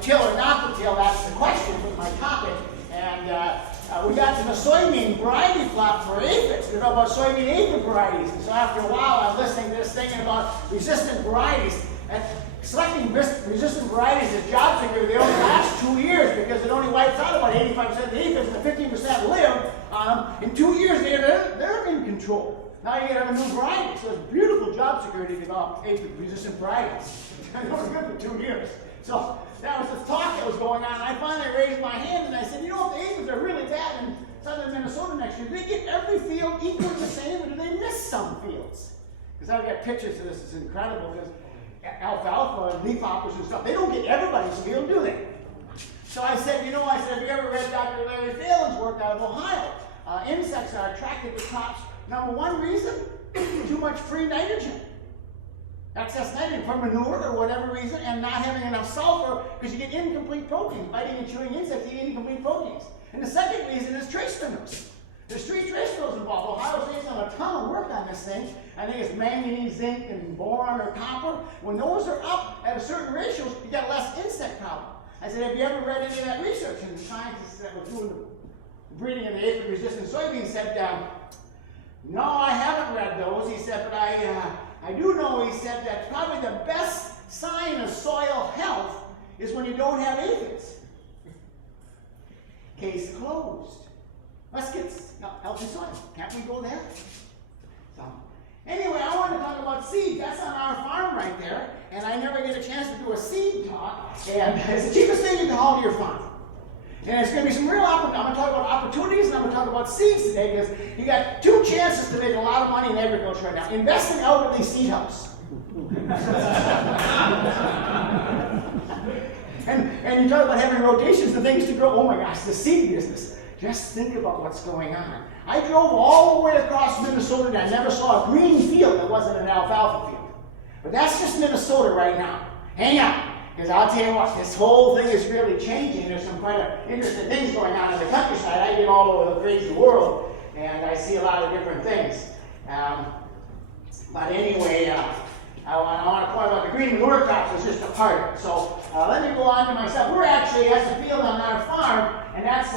till or not to till, that's the question with my topic. And we got to the soybean variety plot for aphids. We know about soybean aphid varieties. And so after a while, I'm listening to this thinking about resistant varieties. And selecting resistant varieties as job security, they only last 2 years because it only wipes out about 85% of the aphids and the 15% live on them. In 2 years, they're in control. Now you have a new variety. So it's beautiful job security to develop aphid-resistant varieties. It was good for 2 years. So that was the talk that was going on. And I finally raised my hand and I said, you know, if the aphids are really bad in southern Minnesota next year, do they get every field equally the same, or do they miss some fields? Because I've got pictures of this. It's incredible because alfalfa and leafhoppers and stuff, they don't get everybody's field, do they? So I said, you know, have you ever read Dr. Larry Phelan's work out of Ohio? Insects are attracted to crops. Number one reason, too much free nitrogen. Excess nitrogen from manure or whatever reason, and not having enough sulfur because you get incomplete proteins. Biting and chewing insects, you get incomplete proteins. And the second reason is trace minerals. There's 3 trace minerals involved. Ohio State's done a ton of work on this thing. I think it's manganese, zinc, and boron or copper. When those are up at a certain ratio, you get less insect problem. I said, have you ever read any of that research? And the scientists that were doing the breeding of the aphid-resistant soybeans said, no, I haven't read those. He said, but I do know, he said, that probably the best sign of soil health is when you don't have aphids. Case closed. Let's get healthy soil. Can't we go there? So, anyway, I want to talk about seed. That's on our farm right there. And I never get a chance to do a seed talk. And it's the cheapest thing you can haul to your farm. And it's going to be some real opportunities. I'm going to talk about opportunities and I'm going to talk about seeds today because you got 2 chances to make a lot of money in agriculture right now. Invest in elderly seed house. and you talk about having rotations and things to grow. Oh my gosh, the seed business. Just think about what's going on. I drove all the way across Minnesota and I never saw a green field that wasn't an alfalfa field. But that's just Minnesota right now. Hang on. Because I'll tell you what, this whole thing is really changing. There's some quite interesting things going on in the countryside. I get all over the crazy world, and I see a lot of different things. But anyway, I want to point out the green manure crops is just a part of it. So let me go on to myself. We're actually, that's a field on our farm, and that's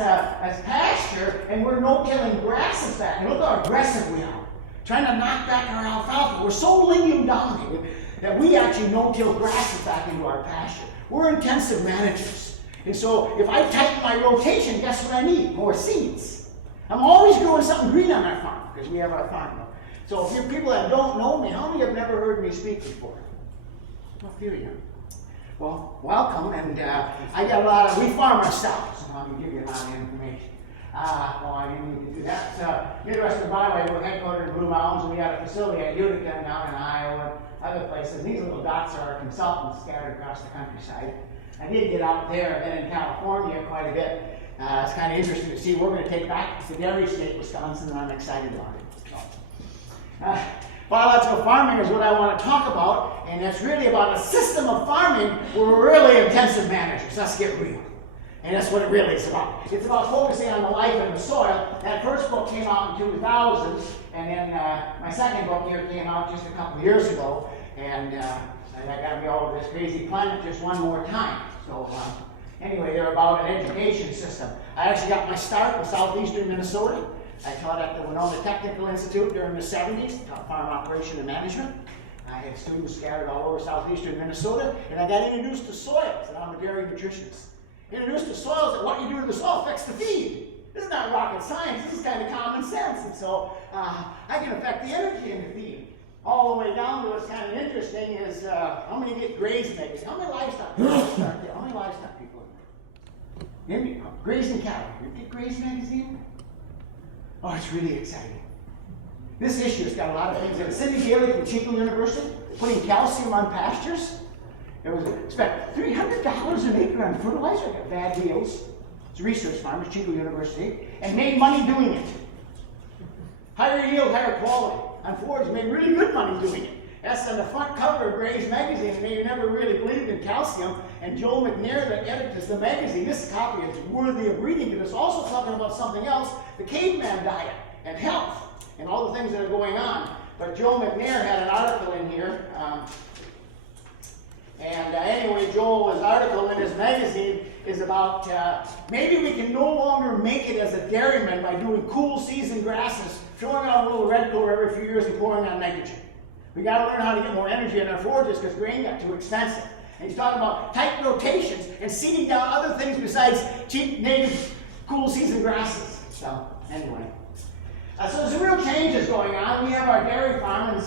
pasture, and we're no-tilling grasses back. And look how aggressive we are, trying to knock back our alfalfa. We're so lignum dominated that we actually no-till grasses back into our pasture. We're intensive managers. And so if I tighten my rotation, guess what I need? More seeds. I'm always growing something green on our farm because we have our farm. So if you're people that don't know me, how many have never heard me speak before? A few of you. Well, welcome. And I got a lot of, we farm ourselves. So I'm going to give you a lot of information. Well, I didn't need to do that. Interesting, by the way, we're headquartered in Blue Mountains, and we got a facility at Utica down in Iowa. Other places. These little dots are our consultants scattered across the countryside. I did get out there and then in California quite a bit. It's kind of interesting to see. We're going to take back the dairy state, Wisconsin, and I'm excited about it. So, biological farming is what I want to talk about, and that's really about a system of farming where we're really intensive managers. Let's get real. And that's what it really is about. It's about focusing on the life in the soil. That first book came out in 2000, and then my second book here came out just a couple of years ago. And I got to be all over this crazy planet just one more time. So anyway, they're about an education system. I actually got my start in southeastern Minnesota. I taught at the Winona Technical Institute during the 70s, taught farm operation and management. I had students scattered all over southeastern Minnesota, and I got introduced to soils, and I'm a dairy nutritionist. Introduced to soils that what you do to the soil affects the feed. This is not rocket science, this is kind of common sense. And so I can affect the energy in the feed. All the way down to what's kind of interesting is how many get graze magazine. How many livestock people start there? How many livestock people in there? Grazing cattle. You get graze magazine? Oh, it's really exciting. This issue has got a lot of things in it. Cindy Daly from Chico University, putting calcium on pastures. It was spent $300 an acre on fertilizer. Got bad deals. It's research farmers, Chico University, and made money doing it. Higher yield, higher quality. On Forage, made really good money doing it. That's on the front cover of Gray's magazine, and they never really believed in calcium. And Joel McNair, that editors the magazine, this copy is worthy of reading because it's also talking about something else, the caveman diet and health and all the things that are going on. But Joel McNair had an article in here. And anyway, Joel's article in his magazine is about maybe we can no longer make it as a dairyman by doing cool season grasses, throwing out a little red clover every few years and pouring on nitrogen. We got to learn how to get more energy in our forages because grain got too expensive. And he's talking about tight rotations and seeding down other things besides cheap native cool season grasses. So anyway. So there's real changes going on. We have our dairy farm in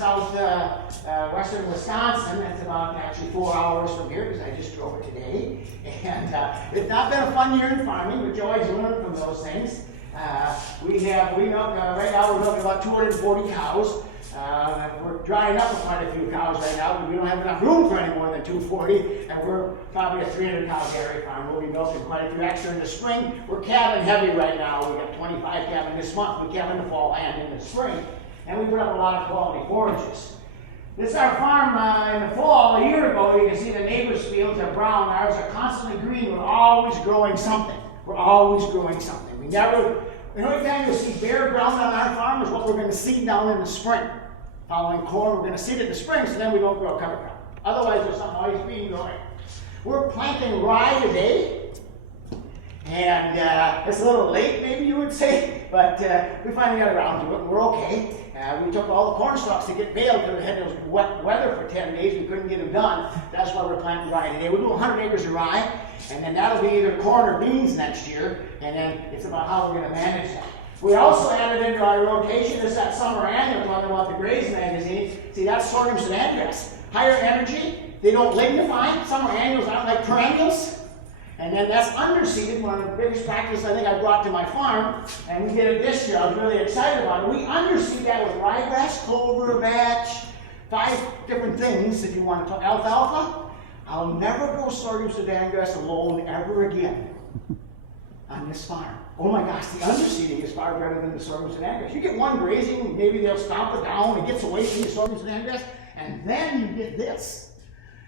western Wisconsin. That's about actually 4 hours from here because I just drove it today. And it's not been a fun year in farming, but you always learn from those things. We milk, right now we're milking about 240 cows. We're drying up quite a few cows right now. We don't have enough room for any more than 240, and we're probably a 300 cow dairy farm. We'll be milking quite a few extra in the spring. We're calving heavy right now. We got 25 calving this month. We calve in the fall and in the spring, and we put up a lot of quality forages. This is our farm in the fall. A year ago, you can see the neighbors' fields are brown. Ours are constantly green. We're always growing something. We're always growing something. We never. The only time you'll see bare ground on our farm is what we're going to seed down in the spring. Following corn, we're going to seed it in the spring, so then we don't grow cover crop. Otherwise, there's something always being growing. We're planting rye today, and it's a little late, maybe you would say, but we finally got around to it, and we're okay. We took all the corn stalks to get baled because we had those wet weather for 10 days. We couldn't get them done. That's why we're planting rye today. We'll do 100 acres of rye, and then that'll be either corn or beans next year, and then it's about how we're going to manage that. We also added into our rotation is that summer annual talking about the Graze magazine. See, that's sorghum Sudan grass. Higher energy, they don't lignify. Summer annuals aren't like perennials. And then that's underseeded, one of the biggest practices I think I brought to my farm. And we did it this year. I was really excited about it. We underseed that with ryegrass, clover, vetch, 5 different things if you want to talk. Alfalfa. I'll never grow sorghum Sudan grass alone ever again on this farm. Oh my gosh, the underseeding is far better than the sorghum Sudan grass. You get one grazing, maybe they'll stomp it down, it gets away from the sorghum Sudan grass, and then you get this.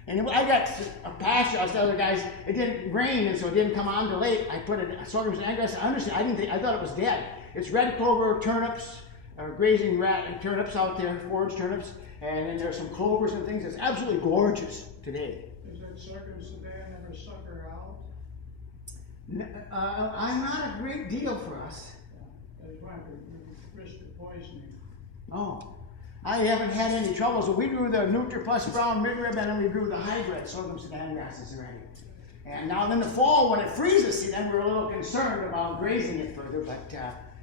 And I got a pasture, I was telling the guys, it didn't rain, and so it didn't come on till late. I put a sorghum Sudan grass underseed. I thought it was dead. It's red clover, turnips, grazing turnips out there, forage turnips, and then there's some clovers and things. It's absolutely gorgeous today. Does that sorghum Sudan ever sucker out? I'm not a great deal for us. Yeah, that's right, we risk the poisoning. Oh, I haven't had any trouble. So we grew the NutriPlus brown midrib, and then we grew the hybrid sorghum Sudan grasses already. And now in the fall, when it freezes, see, then we're a little concerned about grazing it further. But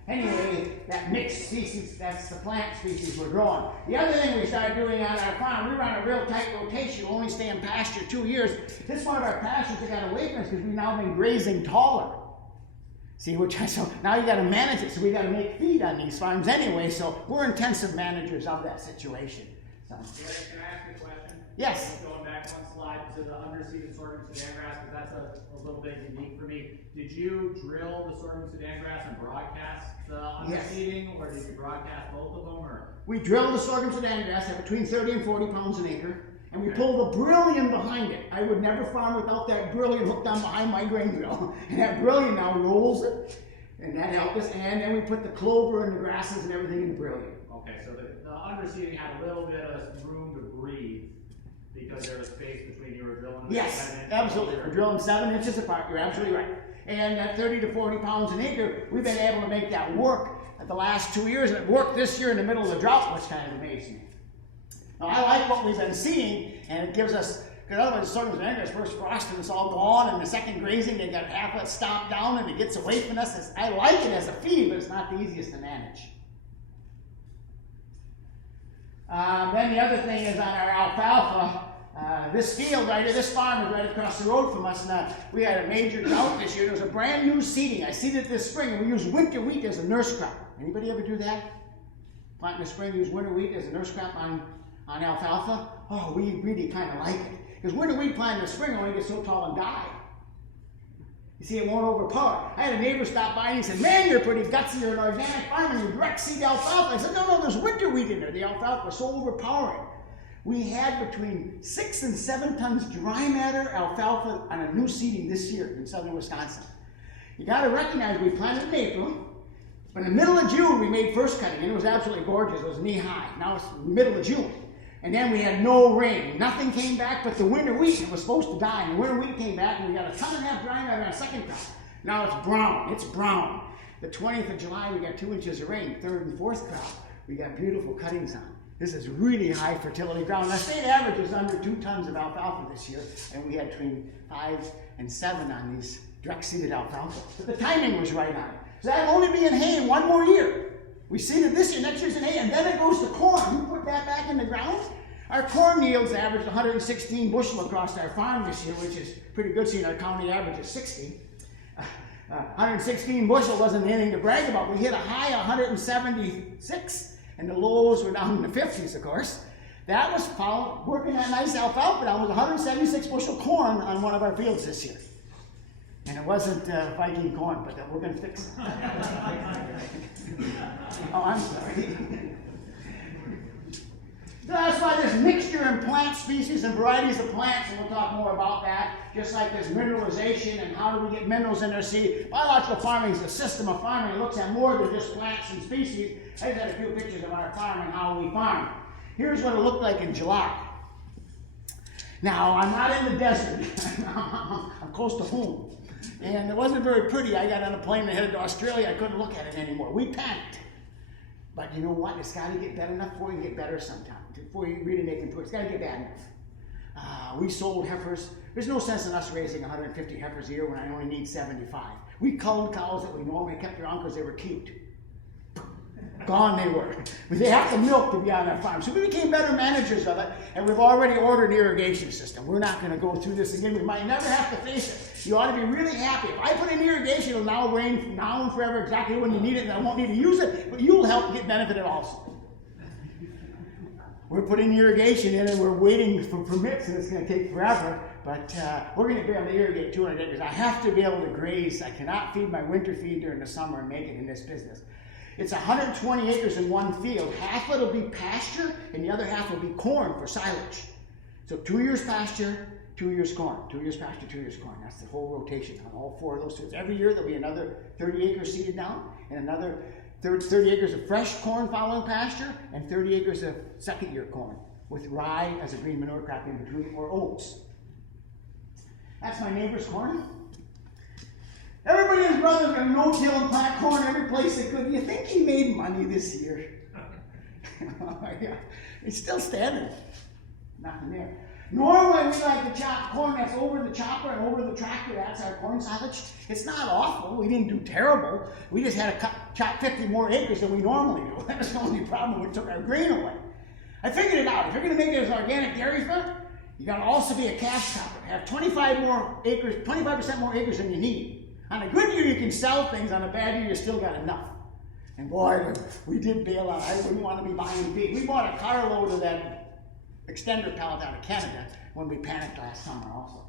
anyway, that mixed species, that's the plant species we're growing. The other thing we started doing on our farm, we run a real tight rotation. We only stay in pasture 2 years. This is one of our pastures that got away from us because we've now been grazing taller. See, so now you got to manage it. So we got to make feed on these farms anyway. So we're intensive managers of that situation. So. Can I ask you a question? Yes. Going back one slide to the underseeded sorghum Sudan grass, because that's a little bit unique for me. Did you drill the sorghum Sudan grass and broadcast the underseeding, yes, or did you broadcast both of them? Or? We drill the sorghum Sudan grass at between 30 and 40 pounds an acre, and we pull the brilliant behind it. I would never farm without that brilliant hooked on behind my grain drill. And that brilliant now rolls it, and that helped us. And then we put the clover and the grasses and everything in the brilliant. Okay, so the underseeding had a little bit of room to breathe because there was space between you were drilling. Yes, absolutely. We're drilling 7 inches apart. You're absolutely right. And at 30 to 40 pounds an acre, we've been able to make that work at the last 2 years, and it worked this year in the middle of the drought, which kind of amazed me. Now, I like what we've been seeing, and it gives us, because otherwise the sorghum Sudan grass, first frost and it's all gone, and the second grazing, they got half of it stomped down, and it gets away from us. I like it as a feed, but it's not the easiest to manage. Then the other thing is on our alfalfa. This field right here, this farm is right across the road from us, and we had a major drought this year. There was a brand new seeding. I seeded it this spring, and we used winter wheat as a nurse crop. Anybody ever do that? Plant in the spring, use winter wheat as a nurse crop on alfalfa? Oh, we really kind of like it. Because winter wheat planted in the spring only gets so tall and die. You see, it won't overpower. I had a neighbor stop by and he said, "Man, you're pretty gutsy. You're an organic farmer. You direct seed alfalfa." I said, No, there's winter wheat in there. The alfalfa was so overpowering. We had between 6 and 7 tons dry matter alfalfa on a new seeding this year in southern Wisconsin. You got to recognize we planted in April, but in the middle of June we made first cutting, and it was absolutely gorgeous. It was knee high. Now it's middle of June. And then we had no rain. Nothing came back but the winter wheat. It was supposed to die. And the winter wheat came back and we got a ton and a half drying on our second crop. Now it's brown. It's brown. The 20th of July, we got 2 inches of rain. Third and fourth crop, we got beautiful cuttings on. This is really high fertility ground. Our state average is under 2 tons of alfalfa this year. And we had between 5 and 7 on these direct seeded alfalfa. But the timing was right on it. So that'll only be in hay in 1 more year. We seeded this year, next year's in hay, and then it goes to corn. You put that back in the ground. Our corn yields averaged 116 bushel across our farm this year, which is pretty good seeing our county average is 60. 116 bushel wasn't anything to brag about. We hit a high of 176, and the lows were down in the 50s, of course. That was working that nice alfalfa down with 176 bushel corn on one of our fields this year. And it wasn't Viking corn, but we're going to fix it. Oh, I'm sorry. So that's why there's mixture in plant species and varieties of plants, and we'll talk more about that. Just like there's mineralization and how do we get minerals in our seed. Biological farming is a system of farming. It looks at more than just plants and species. I just had a few pictures of our farm and how we farm. Here's what it looked like in July. Now, I'm not in the desert. I'm close to home. And it wasn't very pretty. I got on a plane and headed to Australia. I couldn't look at it anymore. We panicked. But you know what? It's got to get better enough before you get better sometimes. Before you really make it, it's got to get bad enough. We sold heifers. There's no sense in us raising 150 heifers a year when I only need 75. We culled cows that we normally kept around because they were cute. Gone they were. But they have to milk to be on our farm. So we became better managers of it, and we've already ordered an irrigation system. We're not going to go through this again. We might never have to face it. You ought to be really happy. If I put in irrigation, it'll now rain from now and forever exactly when you need it, and I won't need to use it, but you'll help get benefited also. We're putting irrigation in, and we're waiting for permits, and it's going to take forever, but we're going to be able to irrigate 200 acres. I have to be able to graze. I cannot feed my winter feed during the summer and make it in this business. It's 120 acres in one field. Half of it will be pasture, and the other half will be corn for silage. So 2 years pasture, 2 years corn. 2 years pasture, 2 years corn. That's the whole rotation on all 4 of those fields. Every year there'll be another 30 acres seeded down, and another 30 acres of fresh corn following pasture, and 30 acres of second-year corn, with rye as a green manure crop in between, or oats. That's my neighbor's corn. Everybody and his brothers are going to no-till and plant corn every place they could. Do you think he made money this year? Oh, yeah. It's still standing. Nothing there. Normally, we like to chop corn that's over the chopper and over the tractor. That's our corn silage. It's not awful. We didn't do terrible. We just had to chop 50 more acres than we normally do. That was the only problem. We took our grain away. I figured it out. If you're going to make it as organic dairy fed, you got to also be a cash chopper. Have 25% more acres than you need. On a good year, you can sell things. On a bad year, you still got enough. And boy, we did bail out. I wouldn't want to be buying feed. We bought a carload of that extender pallet out of Canada when we panicked last summer also.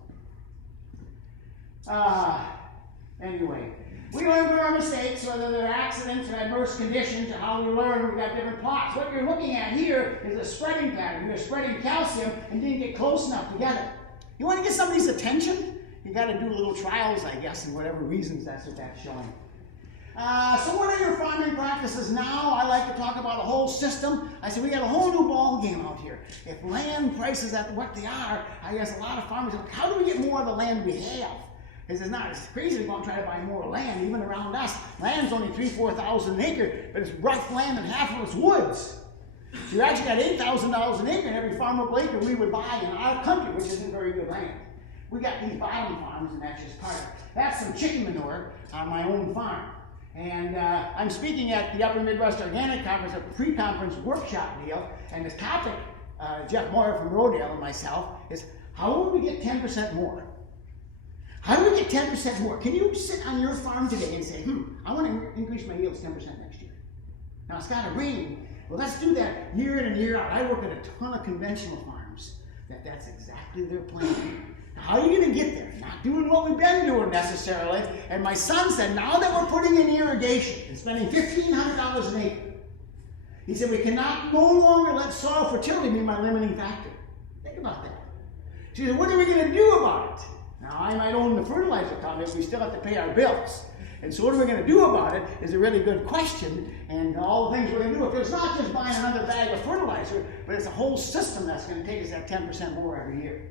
Anyway, we learn from our mistakes, whether they're accidents or adverse conditions, or how we learn. We've got different plots. What you're looking at here is a spreading pattern. You're spreading calcium and didn't get close enough together. You want to get somebody's attention? You got to do little trials, I guess, and whatever reasons that's what that's showing. So what are your farming practices now? I like to talk about a whole system. I said we got a whole new ball game out here. If land prices at what they are, I guess a lot of farmers are like, how do we get more of the land we have? Because it's not as crazy to go and try to buy more land, even around us. Land's only 3,000-4,000 an acre, but it's rough land and half of it's woods. So you actually got $8,000 an acre in every farmable acre we would buy in our country, which isn't very good land. We got these bottom farms, and that's just part of it. That's some chicken manure on my own farm. And I'm speaking at the Upper Midwest Organic Conference, a pre-conference workshop deal, and the topic, Jeff Moyer from Rodale and myself, is how will we get 10% more? How do we get 10% more? Can you sit on your farm today and say, I want to increase my yields 10% next year? Now it's got to rain. Well, let's do that year in and year out. I work at a ton of conventional farms that's exactly their plan. How are you going to get there? Not doing what we've been doing necessarily. And my son said, now that we're putting in irrigation and spending $1,500 an acre, he said, we cannot no longer let soil fertility be my limiting factor. Think about that. She said, what are we going to do about it? Now, I might own the fertilizer company, but we still have to pay our bills. And so what are we going to do about it is a really good question, and all the things we're going to do. If it's not just buying another bag of fertilizer, but it's a whole system that's going to take us that 10% more every year.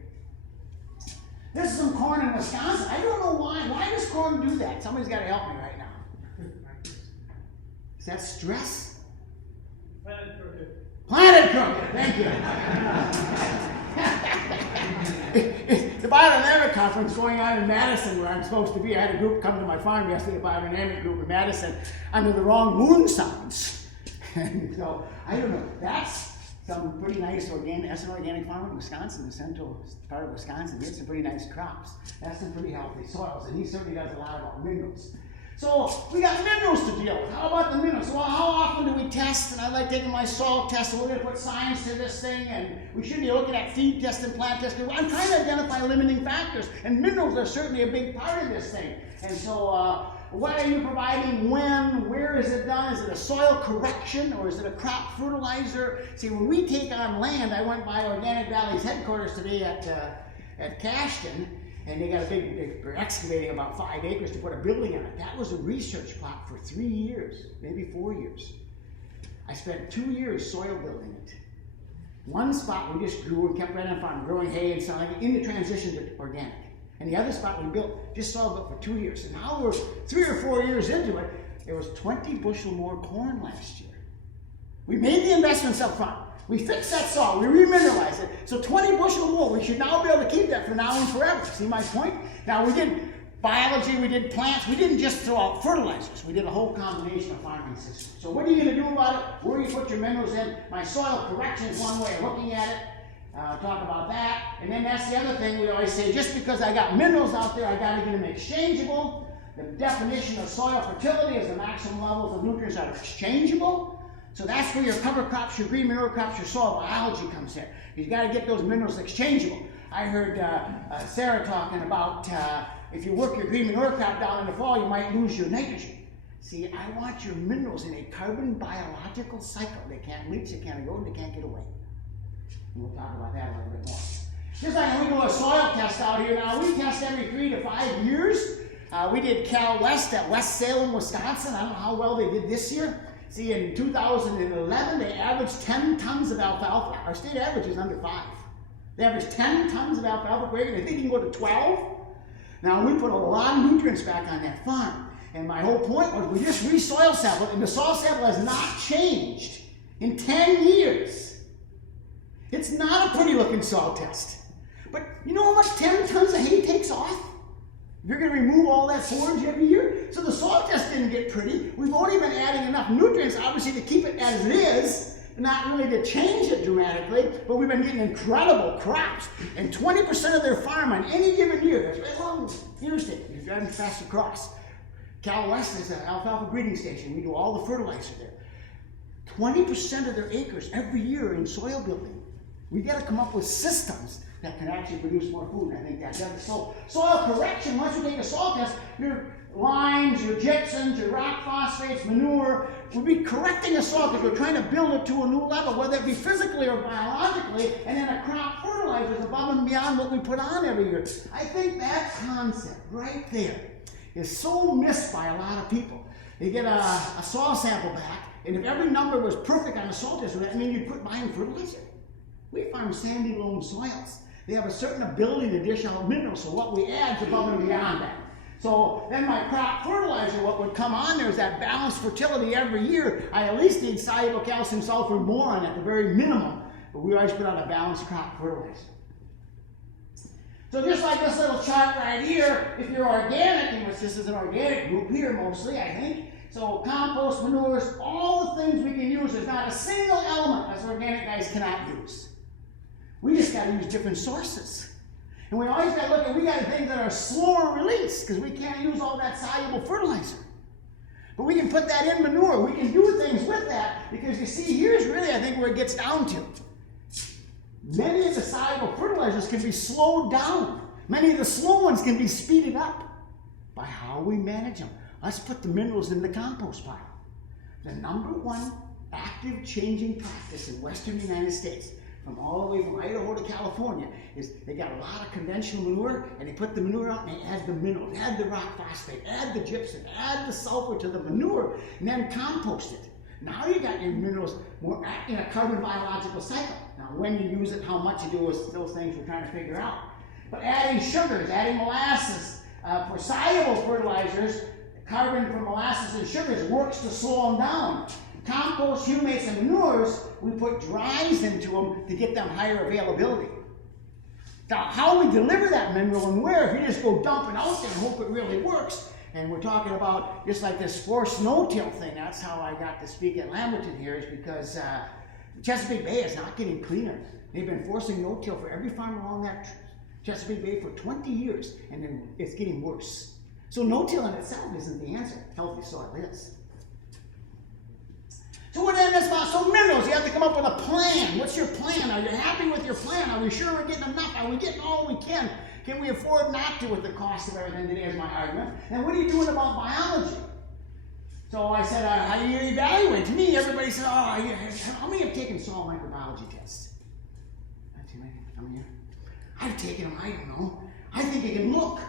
This is some corn in Wisconsin. I don't know why. Why does corn do that? Somebody's got to help me right now. Is that stress? Planted crooked. Planted crooked. Thank you. The biodynamic conference going on in Madison, where I'm supposed to be. I had a group come to my farm yesterday, a biodynamic group in Madison, under the wrong moon signs. And so, I don't know. That's some pretty nice organic, that's an organic farm in Wisconsin, the central part of Wisconsin. Gets some pretty nice crops. That's some pretty healthy soils, and he certainly does a lot about minerals. So we got minerals to deal with. How about the minerals? Well, how often do we test? And I like taking my soil test, and we're going to put science to this thing, and we should be looking at feed test and plant test. I'm trying to identify limiting factors, and minerals are certainly a big part of this thing. And so, what are you providing? When? Where is it done? Is it a soil correction, or is it a crop fertilizer? See, when we take on land, I went by Organic Valley's headquarters today at Cashton, and they got a they're excavating about 5 acres to put a building on it. That was a research plot for 3 years, maybe 4 years. I spent 2 years soil building it. One spot we just grew and kept right on farm, growing hay and selling it in the transition to organic. And the other spot we built, just soil built for 2 years. And now we're 3 or 4 years into it, there was 20 bushel more corn last year. We made the investments up front. We fixed that soil, we remineralized it. So 20 bushel more, we should now be able to keep that for now and forever. See my point? Now we did biology, we did plants, we didn't just throw out fertilizers. We did a whole combination of farming systems. So what are you going to do about it? Where you put your minerals in? My soil correction is one way of looking at it. Talk about that. And then that's the other thing we always say, just because I got minerals out there, I got to get them exchangeable. The definition of soil fertility is the maximum levels of nutrients are exchangeable. So that's where your cover crops, your green manure crops, your soil biology comes in. You've got to get those minerals exchangeable. I heard Sarah talking about if you work your green manure crop down in the fall, you might lose your nitrogen. See, I want your minerals in a carbon biological cycle. They can't leach, they can't erode, they can't get away. And we'll talk about that a little bit more. Just like when we do a soil test out here now, we test every 3 to 5 years. We did Cal West at West Salem, Wisconsin. I don't know how well they did this year. See, in 2011, they averaged 10 tons of alfalfa. Our state average is under 5. They averaged 10 tons of alfalfa per acre. They think you can go to 12. Now, we put a lot of nutrients back on that farm. And my whole point was we just re-soil sampled, and the soil sample has not changed in 10 years. It's not a pretty looking soil test. But you know how much 10 tons of hay takes off? You're going to remove all that forage every year? So the soil test didn't get pretty. We've only been adding enough nutrients, obviously, to keep it as it is, not really to change it dramatically, but we've been getting incredible crops. And 20% of their farm on any given year, that's right along the interstate, you're driving fast across. Cal West is an alfalfa breeding station. We do all the fertilizer there. 20% of their acres every year in soil building. We've got to come up with systems that can actually produce more food. I think that does it. So soil correction, once you take a soil test, your limes, your gypsums, your rock phosphates, manure, we'll be correcting a soil because we're trying to build it to a new level, whether it be physically or biologically, and then a crop fertilizer is above and beyond what we put on every year. I think that concept right there is so missed by a lot of people. You get a soil sample back, and if every number was perfect on a soil test, would that mean you'd quit buying fertilizer? We farm sandy loam soils. They have a certain ability to dish out minerals, so what we add is above and beyond that. So then my crop fertilizer, what would come on there is that balanced fertility every year. I at least need soluble calcium, sulfur, boron at the very minimum, but we always put on a balanced crop fertilizer. So just like this little chart right here, if you're organic, and this is an organic group here mostly, I think, so compost, manures, all the things we can use, there's not a single element us organic guys cannot use. We just got to use different sources. And we always got to look at, we got things that are slower release because we can't use all that soluble fertilizer. But we can put that in manure. We can do things with that because you see, here's really, I think, where it gets down to. Many of the soluble fertilizers can be slowed down. Many of the slow ones can be speeded up by how we manage them. Let's put the minerals in the compost pile. The #1 active changing practice in Western United States from all the way from Idaho to California is they got a lot of conventional manure, and they put the manure out and they add the minerals, add the rock phosphate, add the gypsum, add the sulfur to the manure, and then compost it. Now you got your minerals more in a carbon biological cycle. Now when you use it, how much you do is those things we're trying to figure out. But adding sugars, adding molasses, for soluble fertilizers, carbon from molasses and sugars works to slow them down. Compost, humates, and manures, we put dries into them to get them higher availability. Now, how we deliver that mineral and where, if you just go dumping out there and hope it really works, and we're talking about just like this forced no-till thing, that's how I got to speak at Lamberton here, is because Chesapeake Bay is not getting cleaner. They've been forcing no-till for every farm along that Chesapeake Bay for 20 years, and then it's getting worse. So no-till in itself isn't the answer. Healthy soil is. So what then is about? So minerals, you have to come up with a plan. What's your plan? Are you happy with your plan? Are we sure we're getting enough? Are we getting all we can? Can we afford not to with the cost of everything today is my argument. And what are you doing about biology? So I said, how do you evaluate? To me, everybody said, how many have taken soil microbiology tests? Not too many. How many? I've taken them, I don't know. I think it can look.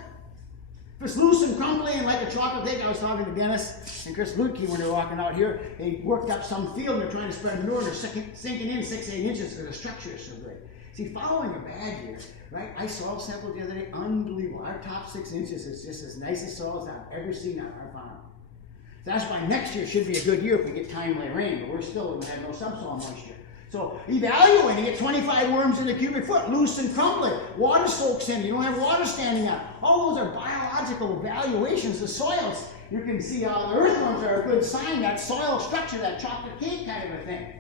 If it's loose and crumbly and like a chocolate cake, I was talking to Dennis and Chris Lutke when they were walking out here. They worked up some field and they're trying to spread manure and they're sinking in 6-8 inches because the structure is so good. See, following a bag here, right? I soil sampled the other day, unbelievable. Our top 6 inches is just as nice as soil as I've ever seen on our farm. So that's why next year should be a good year if we get timely rain, but we're still going to have no subsoil moisture. So evaluating it, 25 worms in a cubic foot, loose and crumbly, water soaks in, you don't have water standing up. All those are biological evaluations of soils. You can see how the earthworms are a good sign, that soil structure, that chocolate cake kind of a thing.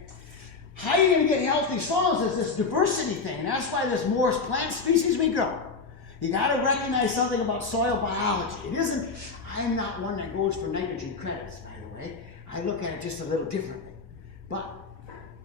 How are you going to get healthy soils is this diversity thing, and that's why there's more plant species we grow. You got to recognize something about soil biology. It isn't, I'm not one that goes for nitrogen credits, by the way. I look at it just a little differently. But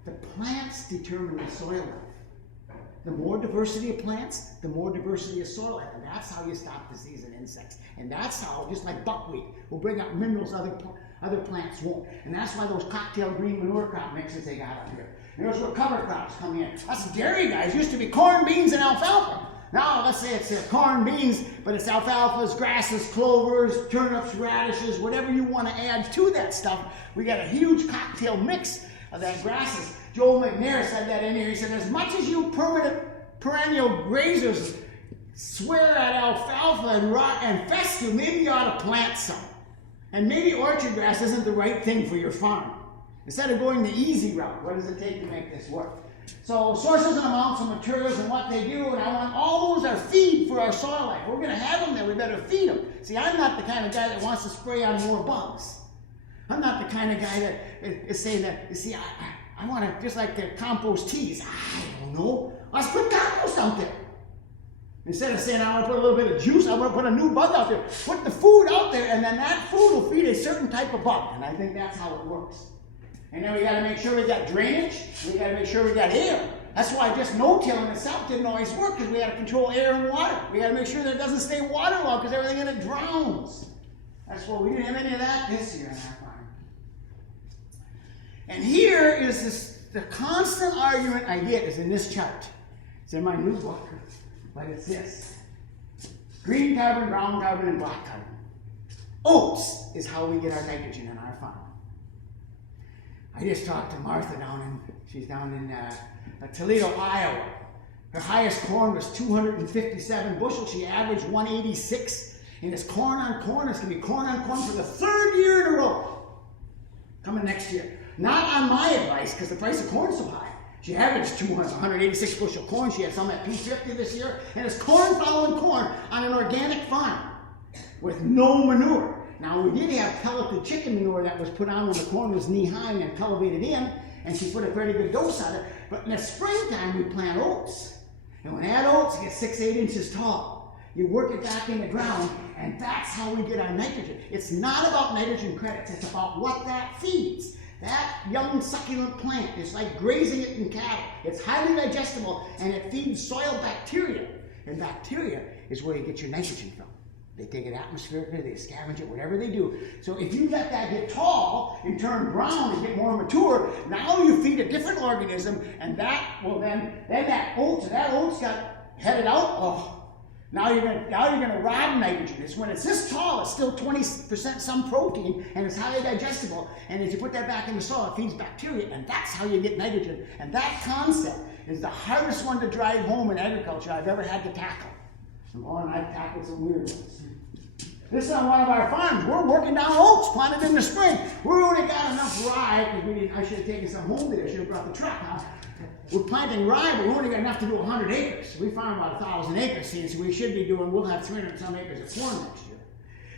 the plants determine the soil life. The more diversity of plants, the more diversity of soil life. And that's how you stop disease and insects. And that's how, just like buckwheat, will bring up minerals other plants won't. And that's why those cocktail green manure crop mixes they got up here. And those were cover crops coming in. Us dairy guys used to be corn, beans, and alfalfa. Now, let's say it's corn, beans, but it's alfalfas, grasses, clovers, turnips, radishes, whatever you want to add to that stuff. We got a huge cocktail mix of that grasses. Joel McNair said that in here. He said, as much as you perennial grazers swear at alfalfa and fescue, maybe you ought to plant some. And maybe orchard grass isn't the right thing for your farm. Instead of going the easy route, what does it take to make this work? So sources and amounts of materials and what they do, and I want all those are feed for our soil life. We're going to have them there, we better feed them. See, I'm not the kind of guy that wants to spray on more bugs. I'm not the kind of guy that is saying that, you see, I want to, just like the compost teas, I don't know, let's put compost out there. Instead of saying I want to put a little bit of juice, I want to put a new bug out there. Put the food out there, and then that food will feed a certain type of bug. And I think that's how it works. And then we got to make sure we got drainage. We got to make sure we got air. That's why just no-till in itself didn't always work, because we got to control air and water. We got to make sure that it doesn't stay waterlogged, because everything in it drowns. That's why we didn't have any of that this year in our farm. And here is this, the constant argument I get is in this chart. It's in my new book, but it's this. Green carbon, brown carbon, and black carbon. Oats is how we get our nitrogen in our farm. I just talked to Martha she's down in Toledo, Iowa. Her highest corn was 257 bushels. She averaged 186. And it's corn on corn. It's going to be corn on corn for the 3rd year in a row. Coming next year. Not on my advice, because the price of corn is so high. She averaged 186 bushel corn. She had some at 250 this year. And it's corn following corn on an organic farm with no manure. Now, we did have pelleted chicken manure that was put on when the corn was knee-high and cultivated in, and she put a very good dose on it. But in the springtime, we plant oats. And when that oats gets 6-8 inches tall, you work it back in the ground, and that's how we get our nitrogen. It's not about nitrogen credits. It's about what that feeds. That young succulent plant is like grazing it in cattle. It's highly digestible, and it feeds soil bacteria. And bacteria is where you get your nitrogen from. They take it atmospherically, they scavenge it, whatever they do. So if you let that get tall and turn brown and get more mature, now you feed a different organism, and that will then that oats got headed out. Oh, now you're gonna rob nitrogen. It's when it's this tall, it's still 20% some protein, and it's highly digestible. And as you put that back in the soil, it feeds bacteria, and that's how you get nitrogen. And that concept is the hardest one to drive home in agriculture I've ever had to tackle. And I've tackled some weird ones. This is on one of our farms. We're working down oats planted in the spring. We've only got enough rye, because I should have taken some home today. I should have brought the truck, huh? We're planting rye, but we only got enough to do 100 acres. We farm about 1,000 acres, see, so we should be doing, we'll have 300 some acres of corn next year.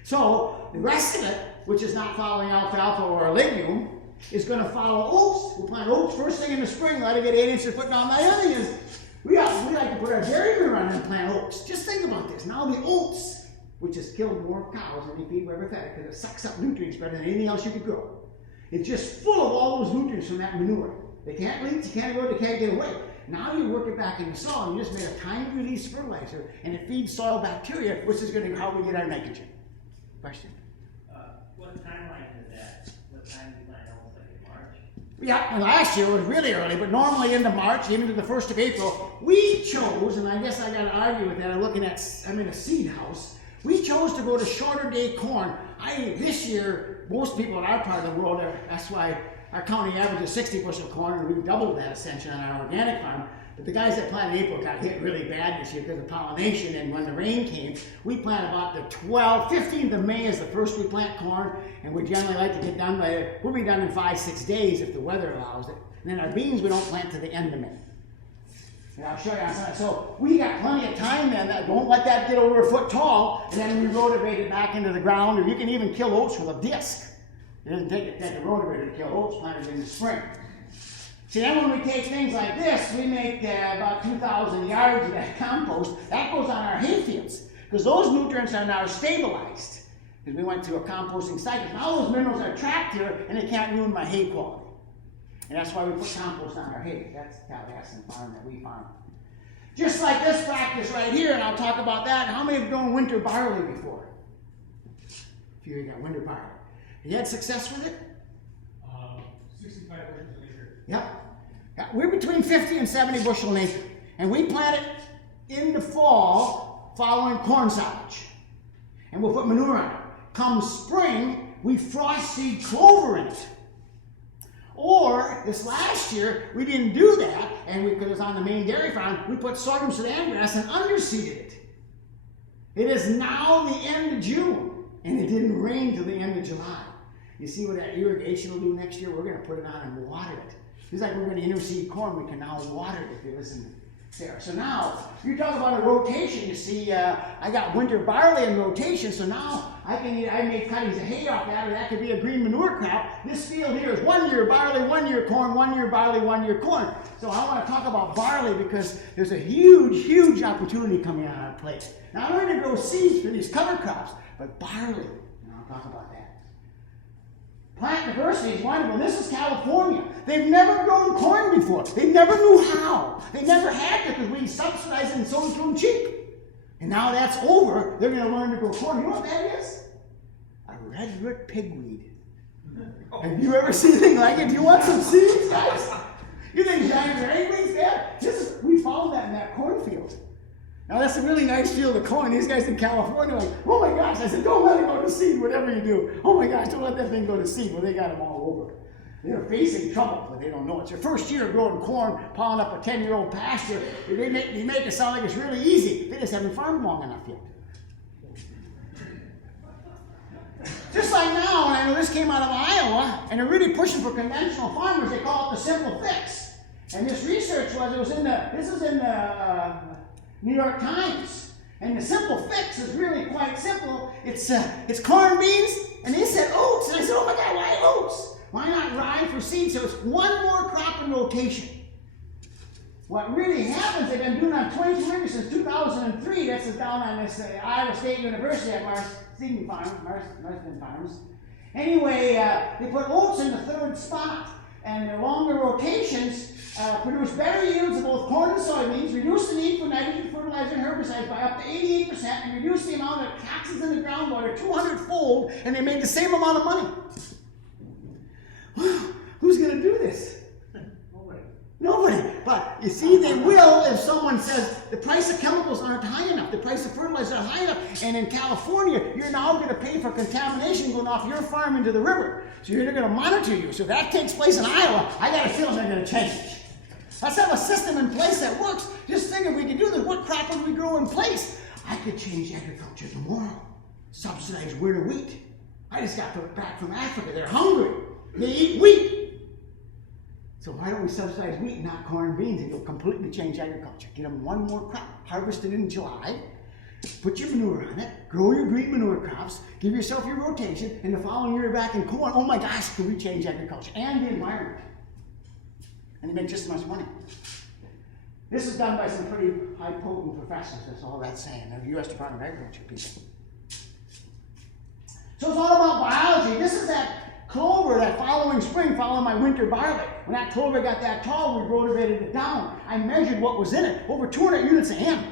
So the rest of it, which is not following alfalfa or a legume, is going to follow oats. We'll plant oats first thing in the spring, let it get 8 inches of foot down. My other thing is, we like to put our dairy manure on and plant oats. Just think about this. Now the oats, which has killed more cows than you feed wherever fed it, because it sucks up nutrients better than anything else you could grow. It's just full of all those nutrients from that manure. They can't leach, they can't go, they can't get away. Now you work it back in the soil, and you just made a tiny release fertilizer, and it feeds soil bacteria, which is going to how we get our nitrogen. Question? What timeline is that? What time do you plant almost like in March? Yeah, well, last year was really early, but normally into March, even to the 1st of April, we chose, and I guess I got to argue with that, I'm in a seed house. We chose to go to shorter day corn. This year, most people in our part of the world, that's why our county average is 60 bushel corn, and we've doubled that essentially on our organic farm. But the guys that planted in April got hit really bad this year because of pollination, and when the rain came, we plant about the 15th of May is the first we plant corn, and we generally like to get done we'll be done in 5-6 days if the weather allows it. And then our beans we don't plant to the end of May. And I'll show you on Sunday. So we got plenty of time then. Don't let that get over a foot tall, and then we rotivate it back into the ground, or you can even kill oats with a disc. It doesn't take a rotavator to kill oats planted in the spring. See, then when we take things like this, we make about 2,000 yards of that compost. That goes on our hay fields, because those nutrients are now stabilized. Because we went through a composting cycle. Now those minerals are trapped here, and they can't ruin my hay quality. And that's why we put compost on our hay. That's the Taliesin farm that we farm. Just like this practice right here, and I'll talk about that. How many have grown winter barley before? A few of you got winter barley. Have you had success with it? 65 bushels an acre. Yep. Yeah, we're between 50 and 70 bushel an acre. And we plant it in the fall following corn silage. And we'll put manure on it. Come spring, we frost seed clover in it. Or, this last year, we didn't do that, and because it was on the main dairy farm, we put sorghum Sudan grass and underseeded it. It is now the end of June, and it didn't rain till the end of July. You see what that irrigation will do next year? We're going to put it on and water it. It's like we're going to interseed corn, we can now water it if you listen there. So now, you talk about a rotation, you see, I got winter barley in rotation, so now I made cuttings of hay off that, or that could be a green manure crop. This field here is 1 year barley, 1 year corn, 1 year barley, 1 year corn. So I want to talk about barley because there's a huge, huge opportunity coming on our plate. Not only to grow seeds for these cover crops, but barley, and I'll talk about that. Plant diversity is wonderful. This is California. They've never grown corn before. They never knew how. They never had to because we subsidized it and sold it to them cheap. And now that's over. They're going to learn to grow corn. You know what that is? A red root pigweed. Have you ever seen anything like it? Do you want some seeds, guys? You think giants are anyways bad? We found that in that cornfield. Now that's a really nice field of corn. These guys in California are like, oh my gosh. I said, don't let it go to seed, whatever you do. Oh my gosh, don't let that thing go to seed. Well, they got them all over. They're facing trouble, but they don't know. It's their first year growing corn, plowing up a 10-year-old pasture. They make it sound like it's really easy. They just haven't farmed long enough yet. Just like now, and I know this came out of Iowa, and they're really pushing for conventional farmers. They call it the simple fix. And this research this is in the New York Times. And the simple fix is really quite simple. It's corn, beans, and they said oats. And I said, oh my God, why oats? Why not rye for seed? So it's one more crop in rotation. What really happens, they've been doing on 22 acres since 2003. This is down on this Iowa State University at Marsden Farms. Anyway, they put oats in the third spot. and their longer rotations produce better yields of both corn and soybeans, reduce the need for nitrogen fertilizer and herbicides by up to 88%, and reduce the amount of toxins in the groundwater 200-fold, and they made the same amount of money. Wow, who's going to do this? Nobody. But you see, they will if someone says the price of chemicals aren't high enough, the price of fertilizer aren't high enough, and in California, you're now going to pay for contamination going off your farm into the river. So they're going to monitor you. So if that takes place in Iowa, I got a feeling they're going to change. Let's have a system in place that works. Just think if we could do this, what crop would we grow in place? I could change agriculture tomorrow. Subsidize winter wheat. I just got back from Africa. They're hungry. They eat wheat. So why don't we subsidize wheat, not corn and beans, and you'll completely change agriculture. Get them one more crop, harvest it in July, put your manure on it, grow your green manure crops, give yourself your rotation, and the following year back in corn, oh my gosh, could we change agriculture and the environment? And you make just as much money. This is done by some pretty high potent professors, that's all that's saying. They're U.S. Department of Agriculture people. So it's all about biology. This is that clover that following spring, following my winter barley. When that clover got that tall, we rotated it down. I measured what was in it, over 200 units of N.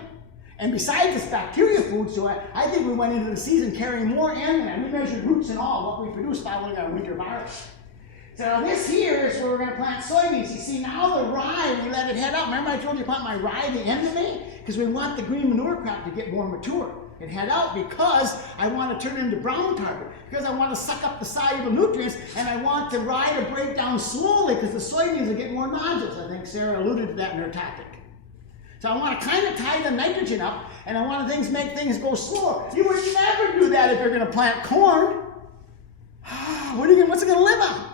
And besides this bacteria food, so I think we went into the season carrying more N than that. We measured roots and all, what we produced following our winter barley. So this here is where we're going to plant soybeans. You see, now the rye, we let it head up. Remember I told you to plant my rye the end of May? Because we want the green manure crop to get more mature. It head out because I want to turn it into brown target, because I want to suck up the soluble nutrients, and I want the rye to break down slowly because the soybeans will get more nodules. I think Sarah alluded to that in her topic. So I want to kind of tie the nitrogen up, and I want to make things go slower. You would never do that if you're going to plant corn. What's it going to live on?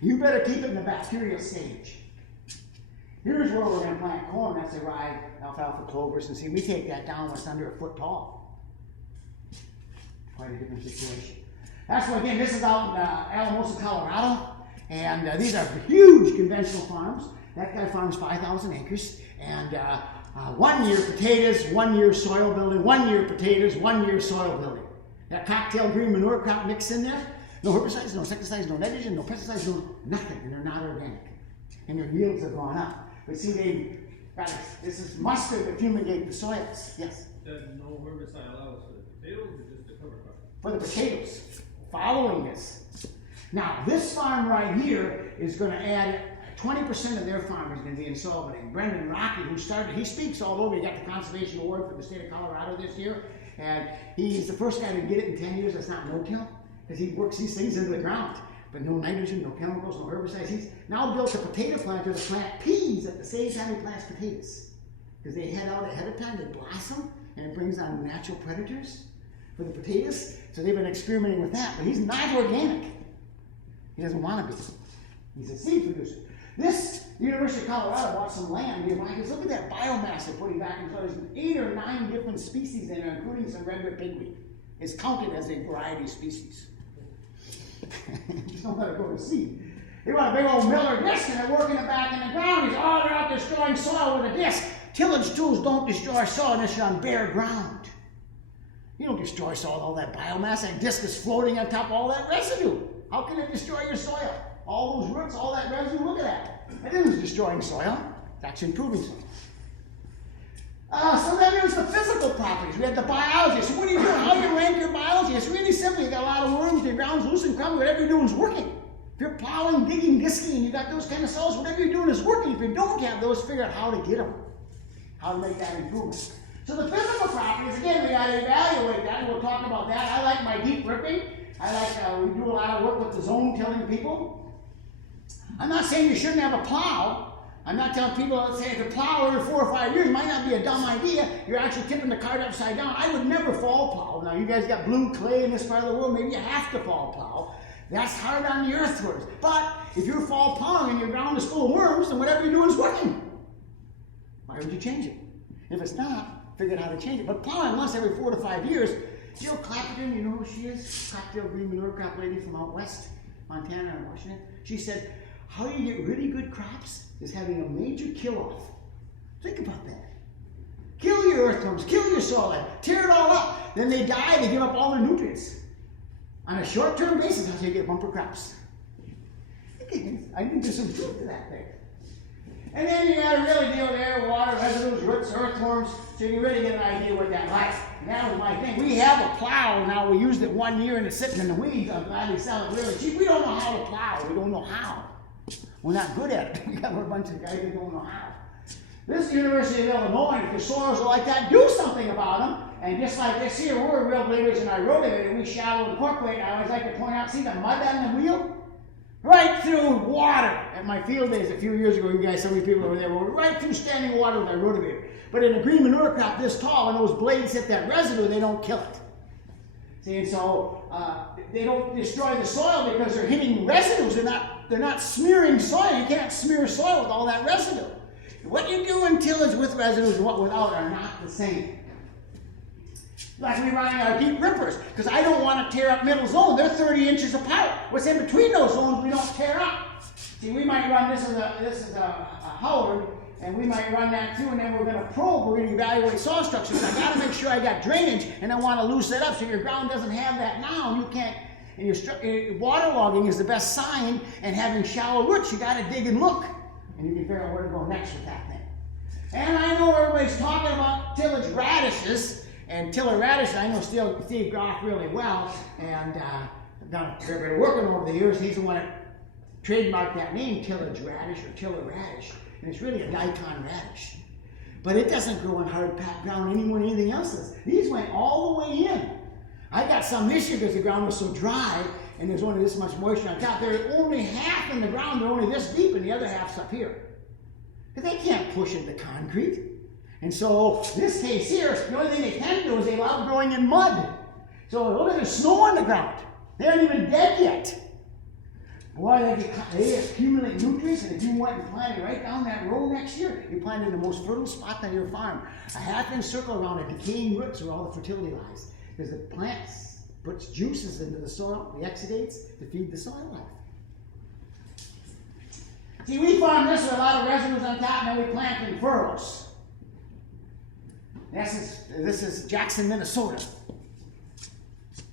You better keep it in the bacterial stage. Here's where we're going to plant corn. That's the rye, alfalfa, clovers, and see, we take that down when it's under a foot tall. Quite a different situation. That's what, again, this is out in Alamosa, Colorado, and these are huge conventional farms. That guy farms 5,000 acres, and 1 year potatoes, 1 year soil building, 1 year potatoes, 1 year soil building. That cocktail green manure crop mixed in there, no herbicides, no insecticides, no nitrogen, no pesticides, no nothing, and they're not organic. And their yields have gone up. But see, this is mustard that fumigate the soils. Yes? Does no herbicide allows for the potatoes or just the cover crop? For the potatoes, following this. Now, this farm right here is going to add 20% of their farm is going to be in soil building. Brendan Rocky, who started, he speaks all over. He got the Conservation Award for the state of Colorado this year. And he's the first guy to get it in 10 years that's not no-till, because he works these things into the ground. But no nitrogen, no chemicals, no herbicides. He's now built a potato planter to plant peas at the same time he plants potatoes. Because they head out ahead of time, they blossom, and it brings on natural predators for the potatoes. So they've been experimenting with that, but he's not organic. He doesn't want to be. He's a seed producer. The University of Colorado bought some land nearby. Because look at that biomass they're putting back in. There's 8 or 9 different species in there, including some red pigweed. It's counted as a variety species. Just don't let it go to seed. They want a big old miller disc and they're working it back in the ground. They're out destroying soil with a disc. Tillage tools don't destroy soil unless you're on bare ground. You don't destroy soil with all that biomass. That disc is floating on top of all that residue. How can it destroy your soil? All those roots, all that residue, look at that. That isn't destroying soil. It's actually improving soil. So then there's the physical properties. We have the biology. So what do you do? How do you rank your biology? It's really simple. You got a lot of worms, your ground's loose and crumbly, whatever you're doing is working. If you're plowing, digging, disking, and you got those kind of cells, whatever you're doing is working. If you don't have those, figure out how to get them. How to make that improvement. So the physical properties, again, we got to evaluate that, and we'll talk about that. I like my deep ripping. I like, we do a lot of work with the zone tilling people. I'm not saying you shouldn't have a plow. I'm not telling people that say if a plow every 4 or 5 years might not be a dumb idea. You're actually tipping the cart upside down. I would never fall plow. Now, you guys got blue clay in this part of the world. Maybe you have to fall plow. That's hard on the earthworms. But if you're fall plowing and your ground is full of worms, then whatever you're doing is working. Why would you change it? If it's not, figure out how to change it. But plowing once every 4 to 5 years, Jill Clapperton, you know who she is? Cocktail green manure crop lady from out west, Montana and Washington. She said, how you get really good crops is having a major kill-off. Think about that. Kill your earthworms, kill your soil, tear it all up. Then they die, they give up all their nutrients. On a short-term basis, that's how you get bumper crops. I think there's some truth to that thing. And then you gotta really deal with air, water, residues, roots, earthworms, so you can really get an idea what that like. And that was my thing. We have a plow now. We used it 1 year and it's sitting in the weeds. I'm glad they sell it really cheap. We don't know how to plow. We don't know how. We're not good at it. We're a bunch of guys that don't know how. This is the University of Illinois. If the soils are like that, do something about them. And just like this here, we're real believers in our rotavator. We shallow incorporate. I always like to point out, see the mud on the wheel? Right through water. At my field days a few years ago, you guys, so many people over there, were right through standing water with our rotavator. But in a green manure crop this tall, when those blades hit that residue, they don't kill it. See, and so they don't destroy the soil because they're hitting residues. They're not smearing soil. You can't smear soil with all that residue. What you do in tillage with residues and what without are not the same. Like we run our deep rippers, because I don't want to tear up middle zone. They're 30 inches apart. What's in between those zones we don't tear up. See, we might run this is a Howard, and we might run that through, and then we're going to probe. We're going to evaluate soil structures. I got to make sure I got drainage, and I want to loosen it up so your ground doesn't have that now. You can't. And your waterlogging is the best sign, and having shallow roots, you got to dig and look, and you can figure out where to go next with that thing. And I know everybody's talking about tillage radishes. And tiller radish, I know Steve Groff really well, and I've done a fair bit of work with him over the years. He's the one that trademarked that name, tillage radish or tiller radish, and it's really a daikon radish. But it doesn't grow in hard packed ground any more than anything else does. These went all the way in. I got some this year because the ground was so dry, and there's only this much moisture on top. They're only half in the ground, they're only this deep, and the other half's up here. Because they can't push into concrete. And so, this case here, the only thing they can do is they love growing in mud. So look at the snow on the ground. They aren't even dead yet. Boy, they accumulate nutrients, and if you went and planted right down that row next year, you planted the most fertile spot on your farm. A half-inch circle around a decaying roots where all the fertility lies. Because the plant puts juices into the soil, the exudates, to feed the soil life. See, we farm this with a lot of residues on top, and then we plant in furrows. This is Jackson, Minnesota.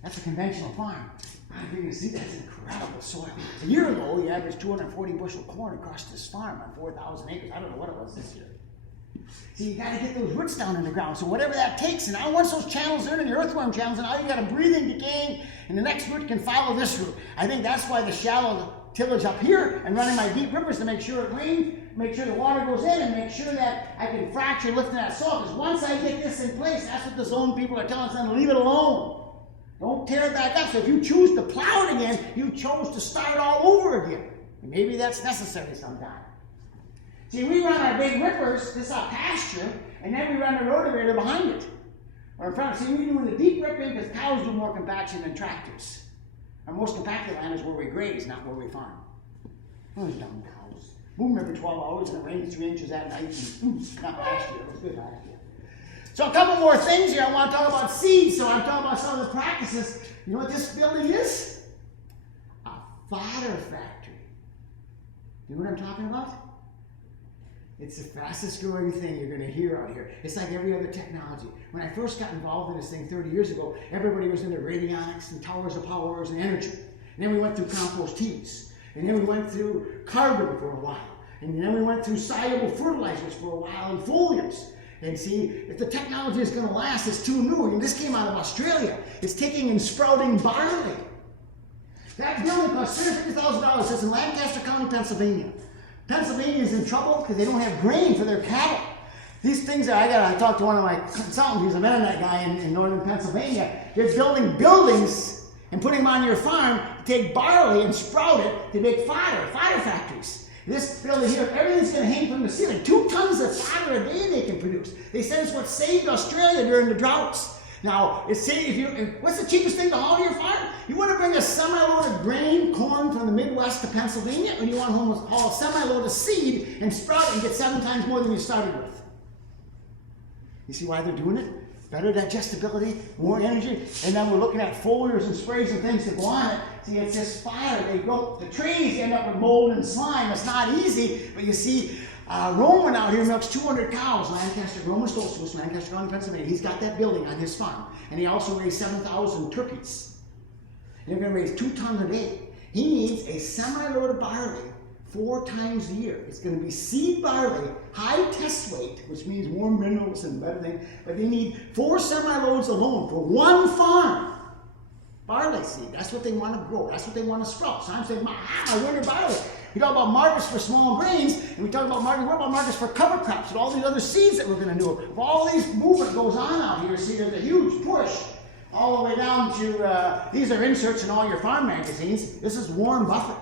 That's a conventional farm. You can see that's incredible soil. A year ago, we averaged 240 bushel corn across this farm on 4,000 acres. I don't know what it was this year. See, you got to get those roots down in the ground. So whatever that takes, and now once those channels are in the earthworm channels, and now you got a breathing, decaying, and the next root can follow this root. I think that's why the shallow tillage up here and running my deep rippers to make sure it rains, make sure the water goes in, and make sure that I can fracture lifting that soil. Because once I get this in place, that's what the zone people are telling us, leave it alone. Don't tear it back up. So if you choose to plow it again, you chose to start all over again. And maybe that's necessary sometime. See, we run our big rippers, this is our pasture, and then we run the rotavator behind it. Or in front. See, we're doing the deep ripping because cows do more compaction than tractors. Our most compacted land is where we graze, not where we farm. Those dumb cows. Move them every 12 hours and it rains 3 inches at night. And, not last year, it was good last year. So a couple more things here. I want to talk about seeds. So I'm talking about some of the practices. You know what this building is? A fodder factory. You know what I'm talking about? It's the fastest growing thing you're going to hear out here. It's like every other technology. When I first got involved in this thing 30 years ago, everybody was into radionics and towers of powers and energy. And then we went through compost teas. And then we went through carbon for a while. And then we went through soluble fertilizers for a while and foliars. And see, if the technology is going to last, it's too new. And this came out of Australia. It's taking and sprouting barley. That building cost $150,000. It's in Lancaster County, Pennsylvania. Pennsylvania is in trouble because they don't have grain for their cattle. These things I talked to one of my consultants, he's a Mennonite guy in northern Pennsylvania. They're building buildings and putting them on your farm to take barley and sprout it to make fodder factories. This building here, everything's going to hang from the ceiling. 2 tons of fodder a day they can produce. They said it's what saved Australia during the droughts. Now, what's the cheapest thing to haul to your farm? You want to bring a semi-load of grain, corn from the Midwest to Pennsylvania, or you want to haul a semi-load of seed and sprout it and get 7 times more than you started with? You see why they're doing it? Better digestibility, more energy, and then we're looking at foliars and sprays and things to go on it. See, it's this fire. The trees end up with mold and slime. It's not easy, but you see, Roman out here milks 200 cows, Roman Stoltzfus, Lancaster County, Pennsylvania. He's got that building on his farm. And he also raised 7,000 turkeys. And they're going to raise 2 tons a day. He needs a semi-load of barley 4 times a year. It's going to be seed barley, high test weight, which means more minerals and better things, but they need 4 semi-loads alone for one farm. Barley seed, that's what they want to grow, that's what they want to sprout. So I'm saying, my winter barley. We talk about markets for small grains, and we talk about markets, what about markets for cover crops and all these other seeds that we're going to do? If all these movement goes on out here, see, there's a huge push all the way down to, these are inserts in all your farm magazines. This is Warren Buffett,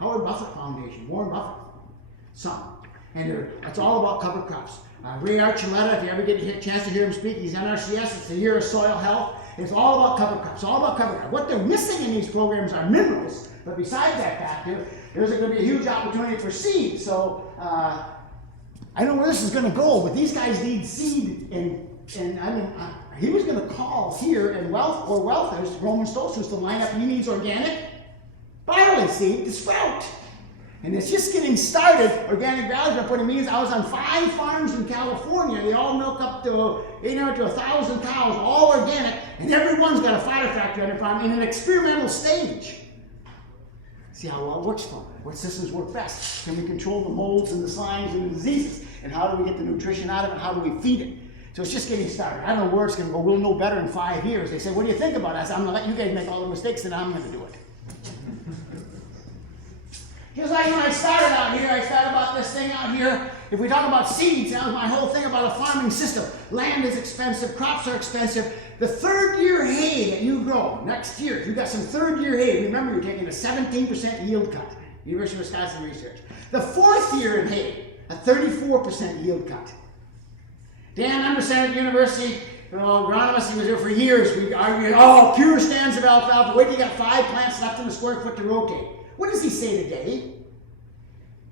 Howard Buffett Foundation, Warren Buffett, son. And it's all about cover crops. Ray Archuleta, if you ever get a chance to hear him speak, he's NRCS, it's the year of soil health. It's all about cover crops, all about cover crops. What they're missing in these programs are minerals, but besides that factor, there's going to be a huge opportunity for seed. So I don't know where this is going to go, but these guys need seed, and I mean, he was going to call here and Welthers, Roman Stoltzfus, to line up. He needs organic barley seed to sprout. And it's just getting started. Organic barley, what it means, I was on 5 farms in California. They all milk up to 800 to 1,000 cows, all organic, and everyone's got a fire factory on their farm in an experimental stage. See how well it works for them. What systems work best? Can we control the molds and the slimes and the diseases? And how do we get the nutrition out of it? How do we feed it? So it's just getting started. I don't know where it's going to go. We'll know better in 5 years. They say, what do you think about it? I said, I'm going to let you guys make all the mistakes, and I'm going to do it. Just like when I started out here, I started about this thing out here. If we talk about seeds, that was my whole thing about a farming system. Land is expensive, crops are expensive. The 3rd year hay that you grow next year, if you got some 3rd year hay, remember you're taking a 17% yield cut. University of Wisconsin research. The 4th year in hay, a 34% yield cut. Dan Underson at University, agronomist, he was there for years. We argued, pure stands of alfalfa. Wait till you got 5 plants left in a square foot to rotate. What does he say today?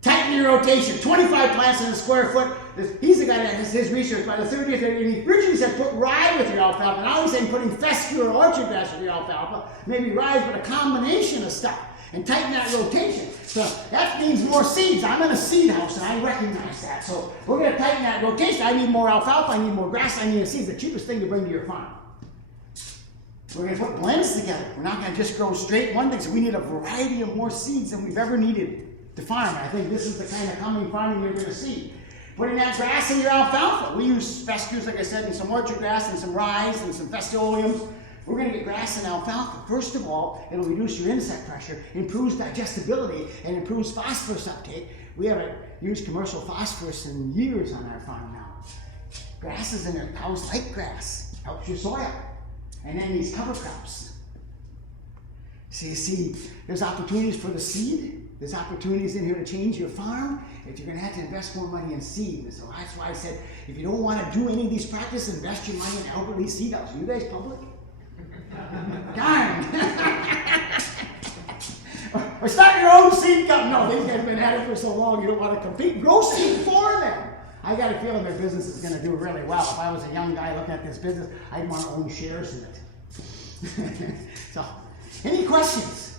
Tighten your rotation. 25 plants in a square foot. He's the guy that has his research. By the 3rd year, originally said put rye with your alfalfa. Now he's saying putting fescue or orchard grass with your alfalfa. Maybe rye, but a combination of stuff. And tighten that rotation. So that means more seeds. I'm in a seed house and I recognize that. So we're going to tighten that rotation. I need more alfalfa. I need more grass. I need seeds. The cheapest thing to bring to your farm. We're going to put blends together. We're not going to just grow straight one thing. So we need a variety of more seeds than we've ever needed to farm. I think this is the kind of coming farming you're going to see. Putting that grass in your alfalfa. We use fescues, like I said, and some orchard grass and some rye and some fescioleums. We're going to get grass and alfalfa. First of all, it'll reduce your insect pressure, improves digestibility, and improves phosphorus uptake. We haven't used commercial phosphorus in years on our farm now. Grasses in there, cows like grass. Helps your soil. And then these cover crops. So you see, there's opportunities for the seed. There's opportunities in here to change your farm. If you're going to have to invest more money in seed. And so that's why I said, if you don't want to do any of these practices, invest your money in Albert Lee Seed House. Are you guys public? Darn. Or start your own seed company. No, these guys have been at it for so long, you don't want to compete. Grow seed for them. I got a feeling their business is going to do really well. If I was a young guy looking at this business, I'd want to own shares in it. So, any questions?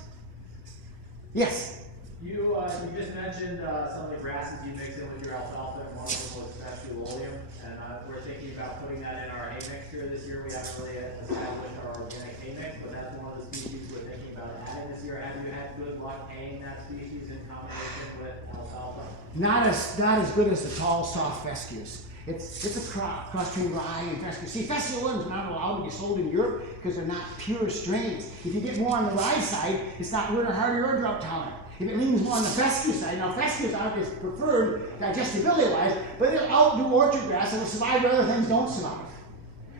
Yes? You just mentioned some of the grasses you mix in with your alfalfa, and one of them was fescue, and we're thinking about putting that in our hay mixture this year. We haven't really established our organic hay mix, but that's one of the species we're thinking about adding this year. Have you had good luck haying that species in combination with alfalfa? Not as good as the tall, soft fescues. It's a crop, cross between rye and fescue. See, fescueums are not allowed to be sold in Europe because they're not pure strains. If you get more on the rye side, it's not winter hardy or drought tolerant. If it leans more on the fescue side, now fescues aren't as preferred digestibility-wise, but they'll outdo orchard grass and will survive where other things don't survive.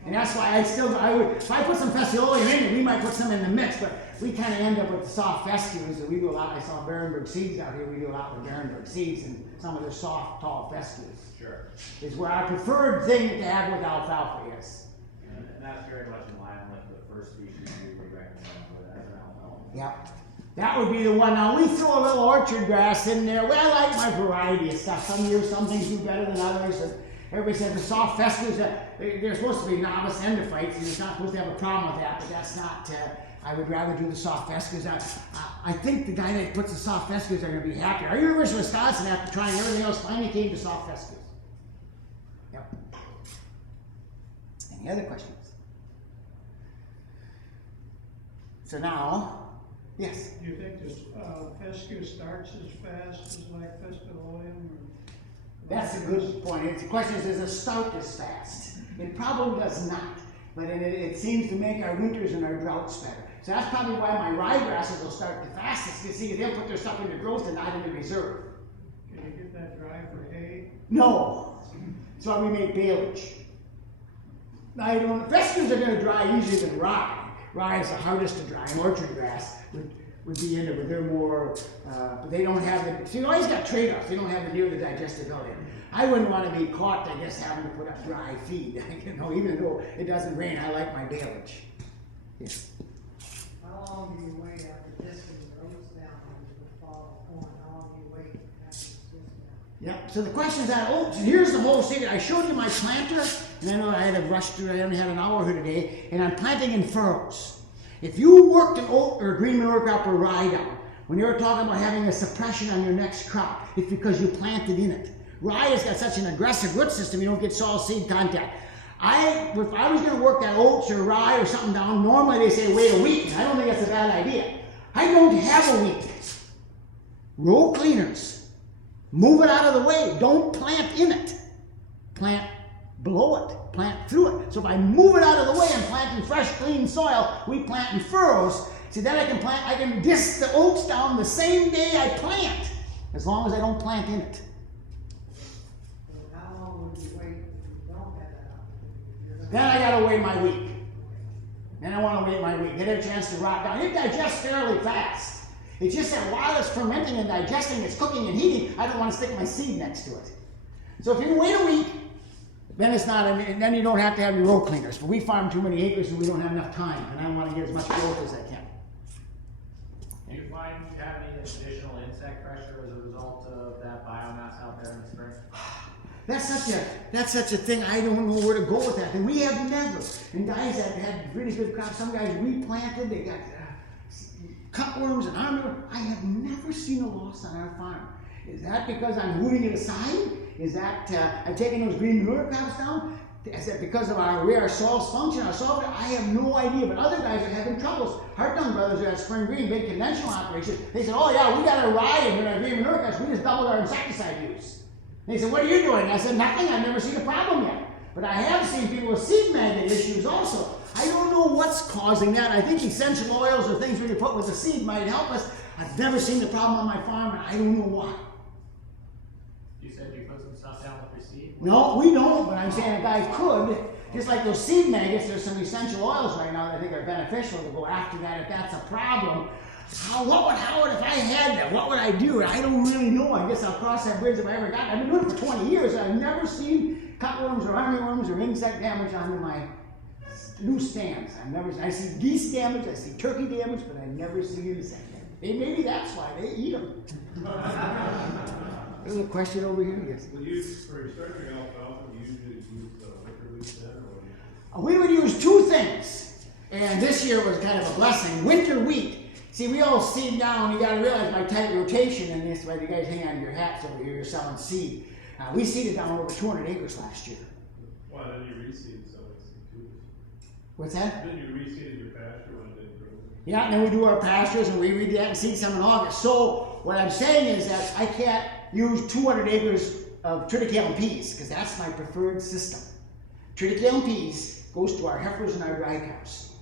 And that's why I would, if I put some fescueolium in it, we might put some in the mix, but we kind of end up with the soft fescues, and we do a lot. I saw Berenberg seeds out here. We do a lot with Berenberg seeds and some of their soft, tall fescues. Sure. Is where our preferred thing to have with alfalfa is. And that's very much in line with the first species we would recommend with as an alfalfa. Yep. That would be the one. Now we throw a little orchard grass in there. Well, I like my variety of stuff. Some years some things do better than others. And everybody said the soft fescues, they're supposed to be novice endophytes, and you're not supposed to have a problem with that, but that's not, I would rather do the soft fescues. I think the guy that puts the soft fescues are going to be happy. Our University of Wisconsin, after trying everything else, finally came to soft fescues. Yep. Any other questions? So now, Yes. Do you think this fescue starts as fast as like fesculatum? That's a good point. The question is, does it start as fast? It probably does not, but it seems to make our winters and our droughts better. So that's probably why my ryegrasses will start the fastest. You see, they'll put their stuff into growth and not into reserve. Can you get that dry for hay? No. That's why we make baleage. Fescues are going to dry easier than rye. Rye is the hardest to dry, and orchard grass would be in it, but they're more, but they don't have the, see, you always got trade-offs. They don't have the digestibility. I wouldn't want to be caught, I guess, having to put up dry feed. You know, even though it doesn't rain, I like my baleage. Yes. How long do you wait after disking the roots down into the fall of corn? How long do you wait after it's dished down? Yep. So the question is that oats, and here's the whole secret. I showed you my planter, and I know I had to rush through, I only had an hour here today, and I'm planting in furrows. If you worked an oat or a green manure crop or rye down, when you're talking about having a suppression on your next crop, it's because you planted in it. Rye has got such an aggressive root system, you don't get soil seed contact. If I was going to work that oats or rye or something down, normally they say wait a week, and I don't think that's a bad idea. I don't have a week. Row cleaners. Move it out of the way. Don't plant in it. Plant below it. Plant through it. So if I move it out of the way and plant in fresh, clean soil, we plant in furrows. See, then I can disc the oats down the same day I plant, as long as I don't plant in it. So how long would you wait if you don't have that opportunity? Then I gotta wait my week. Then I want to wait my week. Get a chance to rot down. It digests fairly fast. It's just that while it's fermenting and digesting, it's cooking and heating, I don't want to stick my seed next to it. So if you can wait a week, then it's not, and then you don't have to have your row cleaners. But we farm too many acres and we don't have enough time, and I want to get as much growth as I can. Do you find you have any additional insect pressure as a result of that biomass out there in the spring? That's such a thing. I don't know where to go with that. And we have never. And guys that had really good crops, some guys replanted, they got cutworms and armyworm. I have never seen a loss on our farm. Is that because I'm moving it aside? Is that I'm taking those green manure crops down? Is that because of the way our soils function, our soil? I have no idea, but other guys are having troubles. Hartung Brothers, who had Spring Green, big conventional operation, they said, oh yeah, we got a rye in our green manure crops, we just doubled our insecticide use. And they said, what are you doing? And I said, nothing, I've never seen a problem yet. But I have seen people with seed magnet issues also. I don't know what's causing that. I think essential oils or things we put with the seed might help us. I've never seen the problem on my farm, and I don't know why. You said you put some stuff down with your seed? No, we don't, but I'm saying a guy could. Just like those seed maggots, there's some essential oils right now that I think are beneficial to go after that if that's a problem. Howard, if I had that, what would I do? I don't really know. I guess I'll cross that bridge if I ever got it. I've been doing it for 20 years, and I've never seen cutworms or armyworms or insect damage on my new stands. I see geese damage, I see turkey damage, but I never see insect damage. Maybe that's why they eat them. There's a question over here. Yes. For your starting alfalfa, you usually use winter wheat then, or? We would use two things, and this year was kind of a blessing. Winter wheat. See, we all seed down. You got to realize by tight rotation, and this way you guys hang on to your hats over here. You're selling seed. We seeded down over 200 acres last year. Well, then you reseed some of the seed too. What's that? Then you reseeded your pasture when it didn't grow. Yeah, and then we do our pastures, and we read that and seed some in August. So what I'm saying is that I can't use 200 acres of triticale peas because that's my preferred system. Triticale peas goes to our heifers and our dry cows,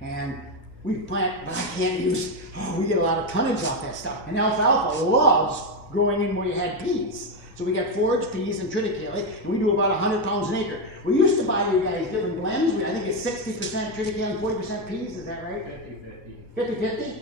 and we plant, but I can't use. We get a lot of tonnage off that stuff. And alfalfa loves growing in where you had peas. So we got forage peas and triticale, and we do about 100 pounds an acre. We used to buy you guys different blends. I think it's 60% triticale and 40% peas. Is that right? 50-50. 50-50?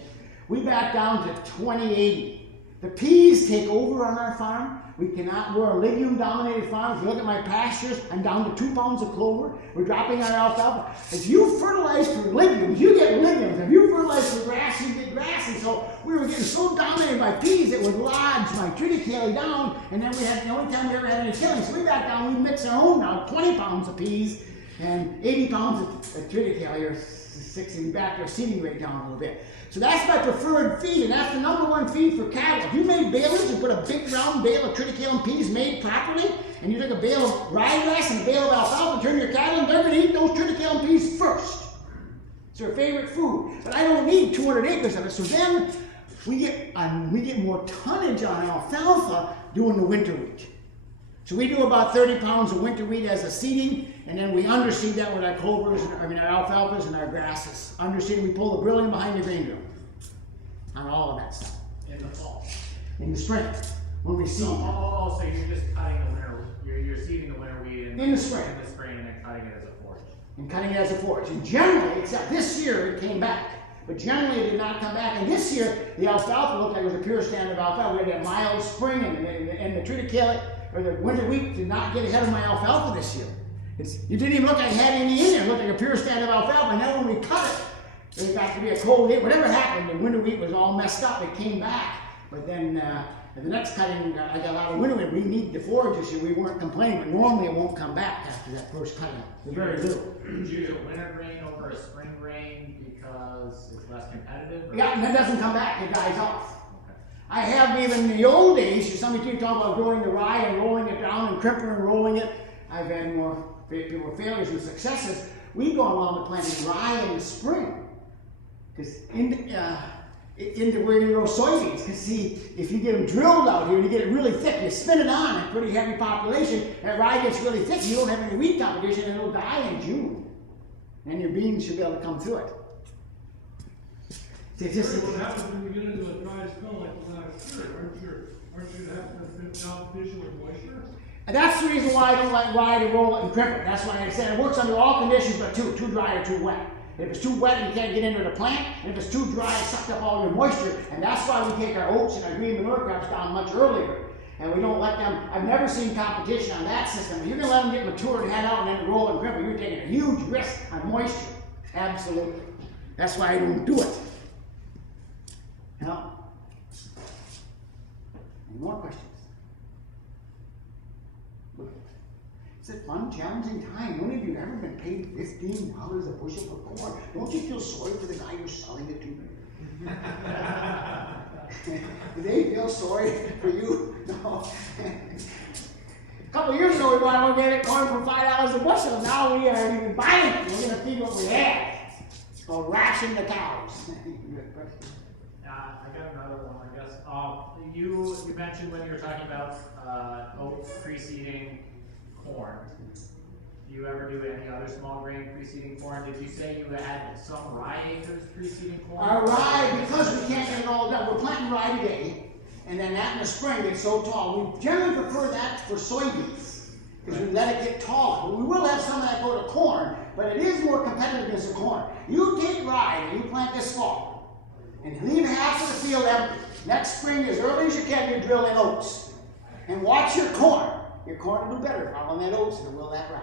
We back down to 20-80. The peas take over on our farm. We're a legume-dominated farm. If you look at my pastures, I'm down to 2 pounds of clover. We're dropping our alfalfa. If you fertilize for legumes, you get legumes. If you fertilize for grass, you get grass. And so we were getting so dominated by peas, it would lodge my triticale down, and then we had the only time we ever had any killing. So we back down, we mix our own now, 20 pounds of peas and 80 pounds of triticale, or 60. We backed our seeding rate down a little bit. So that's my preferred feed, and that's the #1 feed for cattle. If you made bales and put a big round bale of triticale and peas made properly, and you took a bale of ryegrass and a bale of alfalfa and turned your cattle in, they're going to eat those triticale and peas first. It's our favorite food. But I don't need 200 acres of it. So then we get more tonnage on alfalfa doing the winter wheat. So we do about 30 pounds of winter wheat as a seeding, and then we underseed that with our clovers, our alfalfas and our grasses. Underseed, we pull the drilling behind the grain drill on all of that stuff. In the fall. In the spring, when we seed. So you're just cutting the winter, you're seeding the winter wheat In the spring. In the spring and then cutting it as a forage. And cutting it as a forage. And generally, except this year it came back. But generally it did not come back. And this year, the alfalfa looked like it was a pure stand of alfalfa. We had a mild spring, and the triticale, or the winter wheat, did not get ahead of my alfalfa this year. You didn't even look like it had any in there. It looked like a pure stand of alfalfa. And then when we cut it, it got to be a cold day. Whatever happened, the winter wheat was all messed up. It came back. But then the next cutting, I got a lot of winter wheat. We need the forage this year. We weren't complaining, but normally it won't come back after that first cutting. It's very little. Do you use a winter grain over a spring grain because it's less competitive? Or? Yeah, and that doesn't come back. It dies off. I have even in the old days, some of you talk about growing the rye and rolling it down and crimping and rolling it. I've had more failures than successes. We go along with planting rye in the spring. Because into where you grow soybeans. Because see, if you get them drilled out here and you get it really thick, you spin it on a pretty heavy population, that rye gets really thick, you don't have any wheat competition, and it'll die in June. And your beans should be able to come through it. See, What happens when you get into a dry spell like the last year? Aren't you having a competition with moisture? And that's the reason why I don't like rye to roll it and crimp it. That's why I said it works under all conditions but too dry or too wet. If it's too wet, you can't get into the plant. And if it's too dry, it sucks up all your moisture. And that's why we take our oats and our green manure crops down much earlier. And we don't let them, I've never seen competition on that system. If you're going to let them get mature and head out and then roll and crimp it, you're taking a huge risk on moisture. Absolutely. That's why I don't do it. Now, any more questions? It's a fun, challenging time. None of you have ever been paid $15 a bushel for corn. Don't you feel sorry for the guy you're selling it to? Do they feel sorry for you? No. A couple of years ago, we bought organic corn for $5 a bushel. Now we are even buying it. We're going to feed what we have. It's called ration the cows. I got another one, I guess. You mentioned when you were talking about oats preceding corn. Do you ever do any other small grain preceding corn? Did you say you had some rye acres preceding corn? Our rye, because we can't get it all done, we're planting rye today, and then that in the spring gets so tall. We generally prefer that for soybeans, because we let it get taller. But we will have some of that go to corn, but it is more competitive against the corn. You take rye and you plant this fall, and leave half of the field empty. Next spring, as early as you can, you drill in oats. And watch your corn. Your corn will do better following that oats than it will that rye.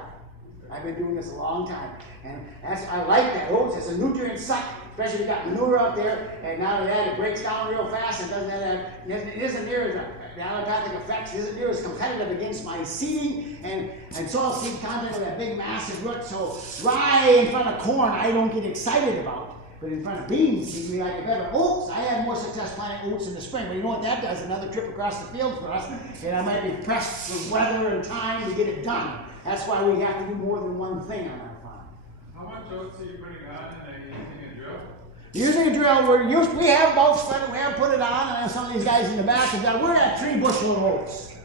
I've been doing this a long time. And I like that oats. It's a nutrient suck, especially if you got manure up there. And now that it breaks down real fast, it doesn't have that, it isn't near as, the allopathic effects isn't near as competitive against my seeding and soil seed content with that big massive root. So rye in front of corn, I don't get excited about. But in front of beans, you like it better. Oats, I had more success planting oats in the spring. But you know what that does? Another trip across the field for us. And I might be pressed for weather and time to get it done. That's why we have to do more than one thing on our farm. How much oats are you putting on in a drill? Using a drill, we have both spread, we have put it on, and then some of these guys in the back have done, we're at 3 bushel of oats.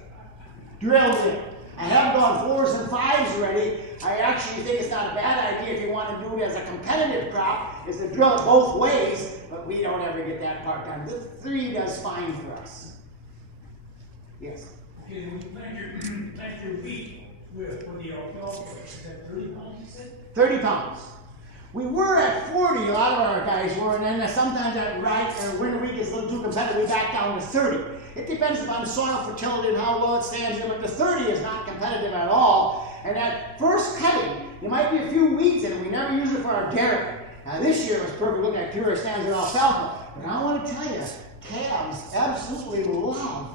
Drilled in. I have gone 4s and 5s already. I actually think it's not a bad idea if you want to do it as a competitive crop, is to drill it both ways, but we don't ever get that part done. The 3 does fine for us. Yes? Okay, when you plant your wheat for the alfalfa, is that 30 pounds you said? 30 pounds. We were at 40, a lot of our guys were, and then sometimes that winter wheat gets a little too competitive, we back down to 30. It depends upon the soil fertility and how well it stands in, but the 30 is not competitive at all. And that first cutting, there might be a few weeds in it. We never use it for our dairy. Now this year it was perfect, look at pure stands in alfalfa. But I want to tell you, calves absolutely love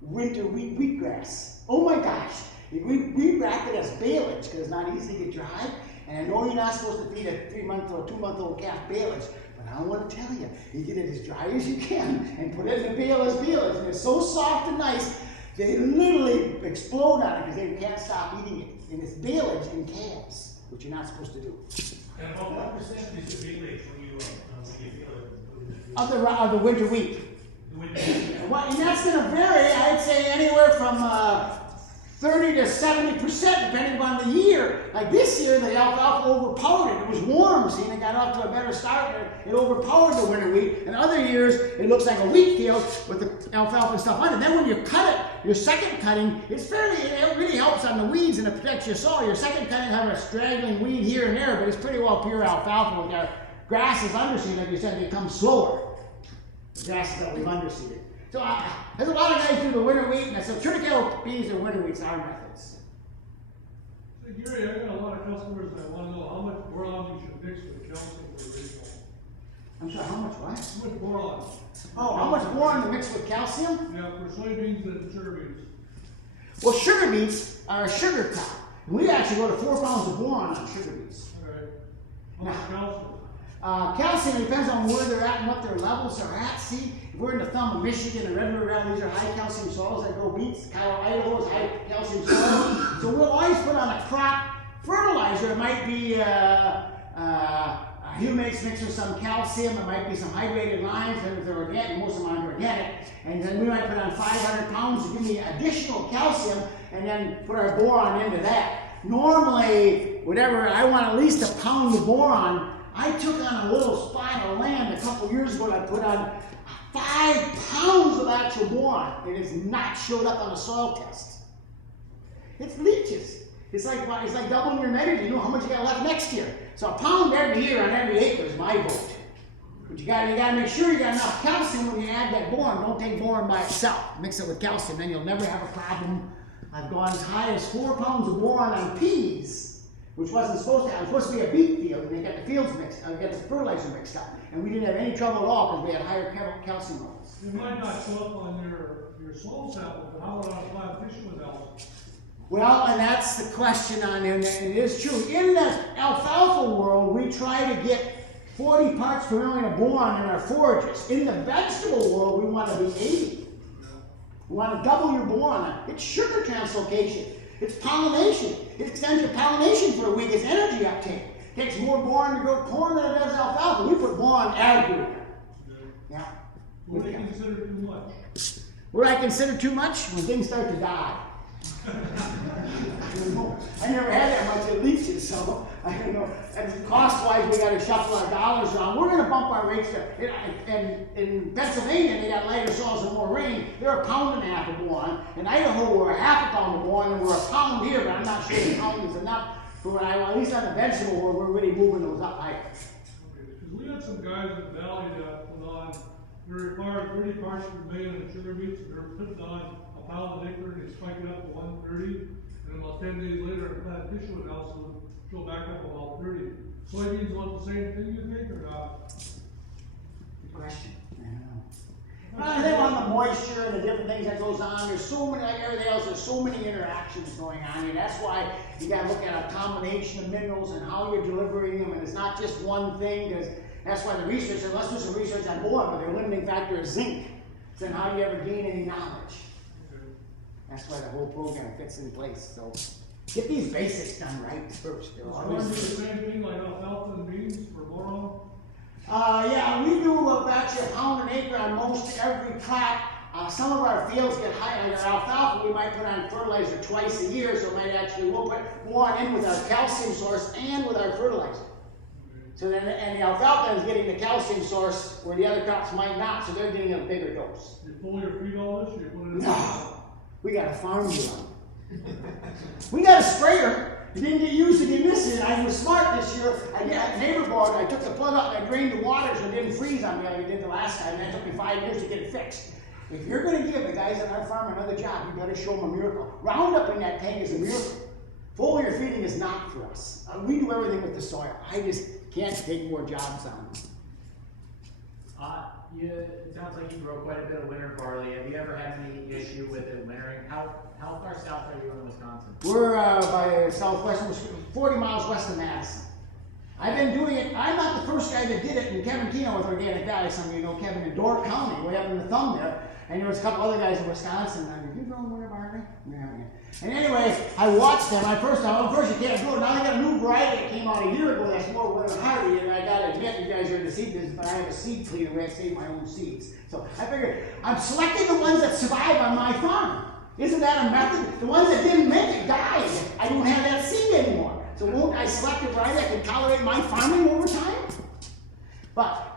winter wheatgrass. Oh my gosh. We wrap it as baleage because it's not easy to get dry. And I know you're not supposed to feed a 3-month-old, 2-month-old calf baleage, but I want to tell you, you get it as dry as you can and put it in the bale as baleage. And it's so soft and nice, they literally explode on it because they can't stop eating it. And it's baleage in calves. which you're not supposed to do. And about what percentage is the village when you feel it? Of the winter wheat. The winter. And that's gonna vary, I'd say anywhere from 30 to 70% depending on the year. Like this year, the alfalfa overpowered it. It was warm, see, and it got off to a better start. It overpowered the winter wheat. And other years, it looks like a wheat field with the alfalfa and stuff on it. Then when you cut it, your second cutting, it really helps on the weeds and it protects your soil. Your second cutting have a straggling weed here and there, but it's pretty well pure alfalfa. With our grasses underseeded, like you said, they come slower. The grasses that we've underseeded. So there's a lot of guys do the winter wheat, and so triticale beans and winter wheats are methods. So Gary, I got a lot of customers that want to know how much boron you should mix with calcium for original. I'm sorry, how much what? How much boron? Oh, how much boron to mix with calcium? Yeah, for soybeans and sugar beets. Well, sugar beets are a sugar crop. And we actually go to 4 pounds of boron on sugar beets. Okay. How much calcium? Calcium depends on where they're at and what their levels are at. See, if we're in the thumb of Michigan and Red River Valley, these are high calcium soils that grow beets. Idaho is high calcium soil. So we'll always put on a crop fertilizer. It might be humates mixed with some calcium. It might be some hydrated limes, and if they're organic, most of them aren't organic. And then we might put on 500 pounds to give me additional calcium, and then put our boron into that. Normally, whatever, I want at least a pound of boron. I took on a little spot of land a couple years ago and I put on 5 pounds of actual boron. It has not showed up on a soil test. It's leeches. It's like doubling your measure. You know how much you got left next year. So a pound every year on every acre is my vote. But you gotta make sure you got enough calcium when you add that boron. Don't take boron by itself. Mix it with calcium, then you'll never have a problem. I've gone as high as 4 pounds of boron on peas, which wasn't supposed to have. It was supposed to be a beet field, and they got the fields mixed, got the fertilizer mixed up. And we didn't have any trouble at all because we had higher calcium levels. It might not show up on your soil sample, but how about on plant tissue analysis? Well, and that's the question on there, and it is true. In the alfalfa world, we try to get 40 parts per million of boron in our forages. In the vegetable world, we want to be 80. We want to double your boron. It's sugar translocation. It's pollination. It extends your pollination for a week. It's energy uptake. It takes more boron to grow corn than it does alfalfa. We put boron everywhere. Yeah. What do you consider too much? What I consider too much? When things start to die. I never had that much of leeches, so I don't know. And cost-wise, we got to shuffle our dollars around. We're going to bump our rates in Pennsylvania, they got lighter soils and more rain. They're 1.5 pounds of boron. In Idaho, we're 0.5 pound of boron, and we're 1 pound here, but I'm not sure the pound is enough for when at least on the vegetable world, we're really moving those up higher. Okay, because we had some guys in the valley that put on, they required 30 parts per million in sugar beets, and they're putting on a pound an acre, and they spike it up to 130, and about 10 days later, in plant tissue analysis, would go back up about 30. Soybeans want the same thing, you think, or not? Good question. I don't know. I think on the moisture and the different things that goes on, there's so many, like everything else, there's so many interactions going on here. That's why you got to look at a combination of minerals and how you're delivering them, and it's not just one thing, because that's why the research, and let's do some research on boron, but their limiting factor is zinc. So then how do you ever gain any knowledge? That's why the whole program fits in place. So get these basics done right first. Is corn do the same thing like alfalfa and beans for boron? Yeah, we do actually 1 pound an acre on most every crop. Some of our fields get high, like our alfalfa, we might put on fertilizer twice a year, so we'll put boron in with our calcium source and with our fertilizer. So then, and the alfalfa is getting the calcium source where the other crops might not, so they're getting a bigger dose. You pull your feed all this, you put it in? No, we got a farm to run. We got a sprayer. It didn't get used again this year. I was smart this year. I had a neighbor board. I took the plug up and I drained the water so it didn't freeze on me like it did the last time. And that took me 5 years to get it fixed. If you're going to give the guys on our farm another job, you got to show them a miracle. Roundup in that tank is a miracle. Foliar feeding is not for us. We do everything with the soil. I just can't take more jobs on. It sounds like you grow quite a bit of winter barley. Have you ever had any issue with it wintering? How far south are you in Wisconsin? We're by southwest, 40 miles west of Madison. I've been doing it. I'm not the first guy that did it in Kevin Keno with Organic Valley. Some of you know Kevin in Door County, way up in the thumb there. And there was a couple other guys in Wisconsin. Have you grown winter barley? Yeah. And anyway, I watched them. First you can't do it. Now they got a new variety that came out a year ago that's more winter hardy. And I gotta admit, you guys are in the seed business, but I have a seed cleaner where I save my own seeds. So I figured I'm selecting the ones that survive on my farm. Isn't that a method? The ones that didn't make it died. I don't have that seed anymore. So won't I select a variety that can tolerate my farming over time?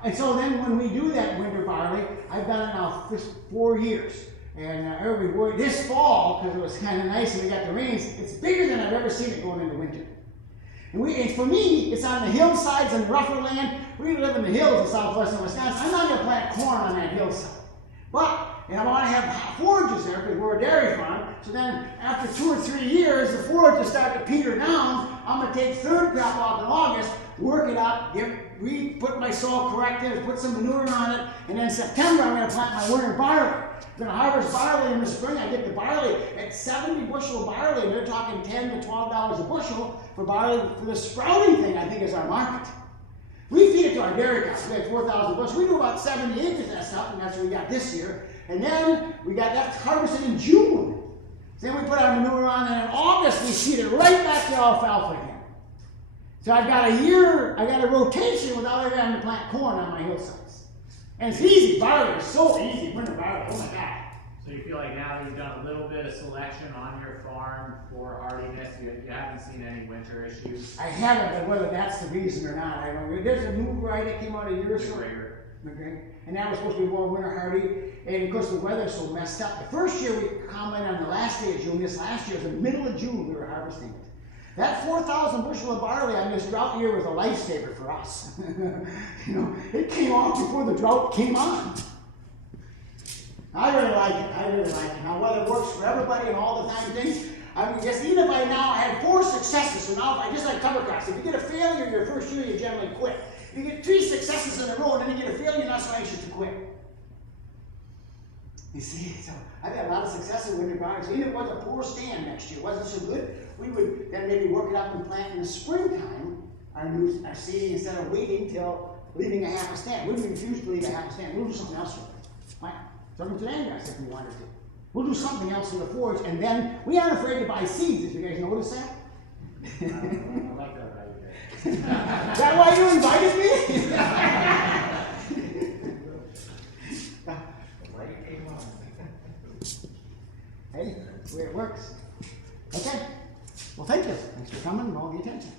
And so then when we do that winter barley, I've done it now for 4 years. And this fall, because it was kind of nice and we got the rains, it's bigger than I've ever seen it going into winter. And for me, it's on the hillsides and the rougher land. We live in the hills in southwestern Wisconsin. I'm not going to plant corn on that hillside. And I want to have forages there because we're a dairy farm. So then after 2 or 3 years, the forages start to peter down. I'm going to take third crop off in August, work it up, put my soil correctives, put some manure on it, and then in September I'm going to plant my winter barley. I'm going to harvest barley in the spring. I get the barley at 70 bushel barley, and they're talking $10 to $12 a bushel for barley for the sprouting thing, I think, is our market. We feed it to our dairy cows. We have 4,000 bushels. We do about 70 acres of that stuff, and that's what we got this year. And then we got that harvested in June. Then we put our manure on, and in August we seed it right back to alfalfa again. So I've got a year, I got a rotation without ever having to plant corn on my hillsides. And it's easy. Barley is so easy. Winter barley, oh my God. So you feel like now you've done a little bit of selection on your farm for hardiness, you haven't seen any winter issues? I haven't, but whether that's the reason or not, I don't know. There's a new variety that came out a year or so. Okay. And that was supposed to be more winter hardy. And of course the weather's so messed up. The first year we combined on the last day of June. This last year was the middle of June we were harvesting it. That 4,000 bushel of barley on this drought year was a lifesaver for us. It came off before the drought came on. I really like it. Now whether it works for everybody and all the time things, I mean, just even if I now had 4 successes, so now I just like cover crops. If you get a failure your first year, you generally quit. You get 3 successes in a row, and then you get a failure, you're not so anxious to quit. You see, so I've had a lot of success in winter barley. Even if it was a poor stand next year, wasn't so good, we would then maybe work it up and plant in the springtime our seeding instead of waiting till leaving a half a stand. We would refuse to leave a half a stand. We'll do something else with it. Right? Something today, guys, if we wanted to. We'll do something else in the forage, and then we aren't afraid to buy seeds. If you guys notice that. I like that about you guys. Is that why you invited me? Hey, the way it works. Okay. Well, thank you. Thanks for coming and all the attention.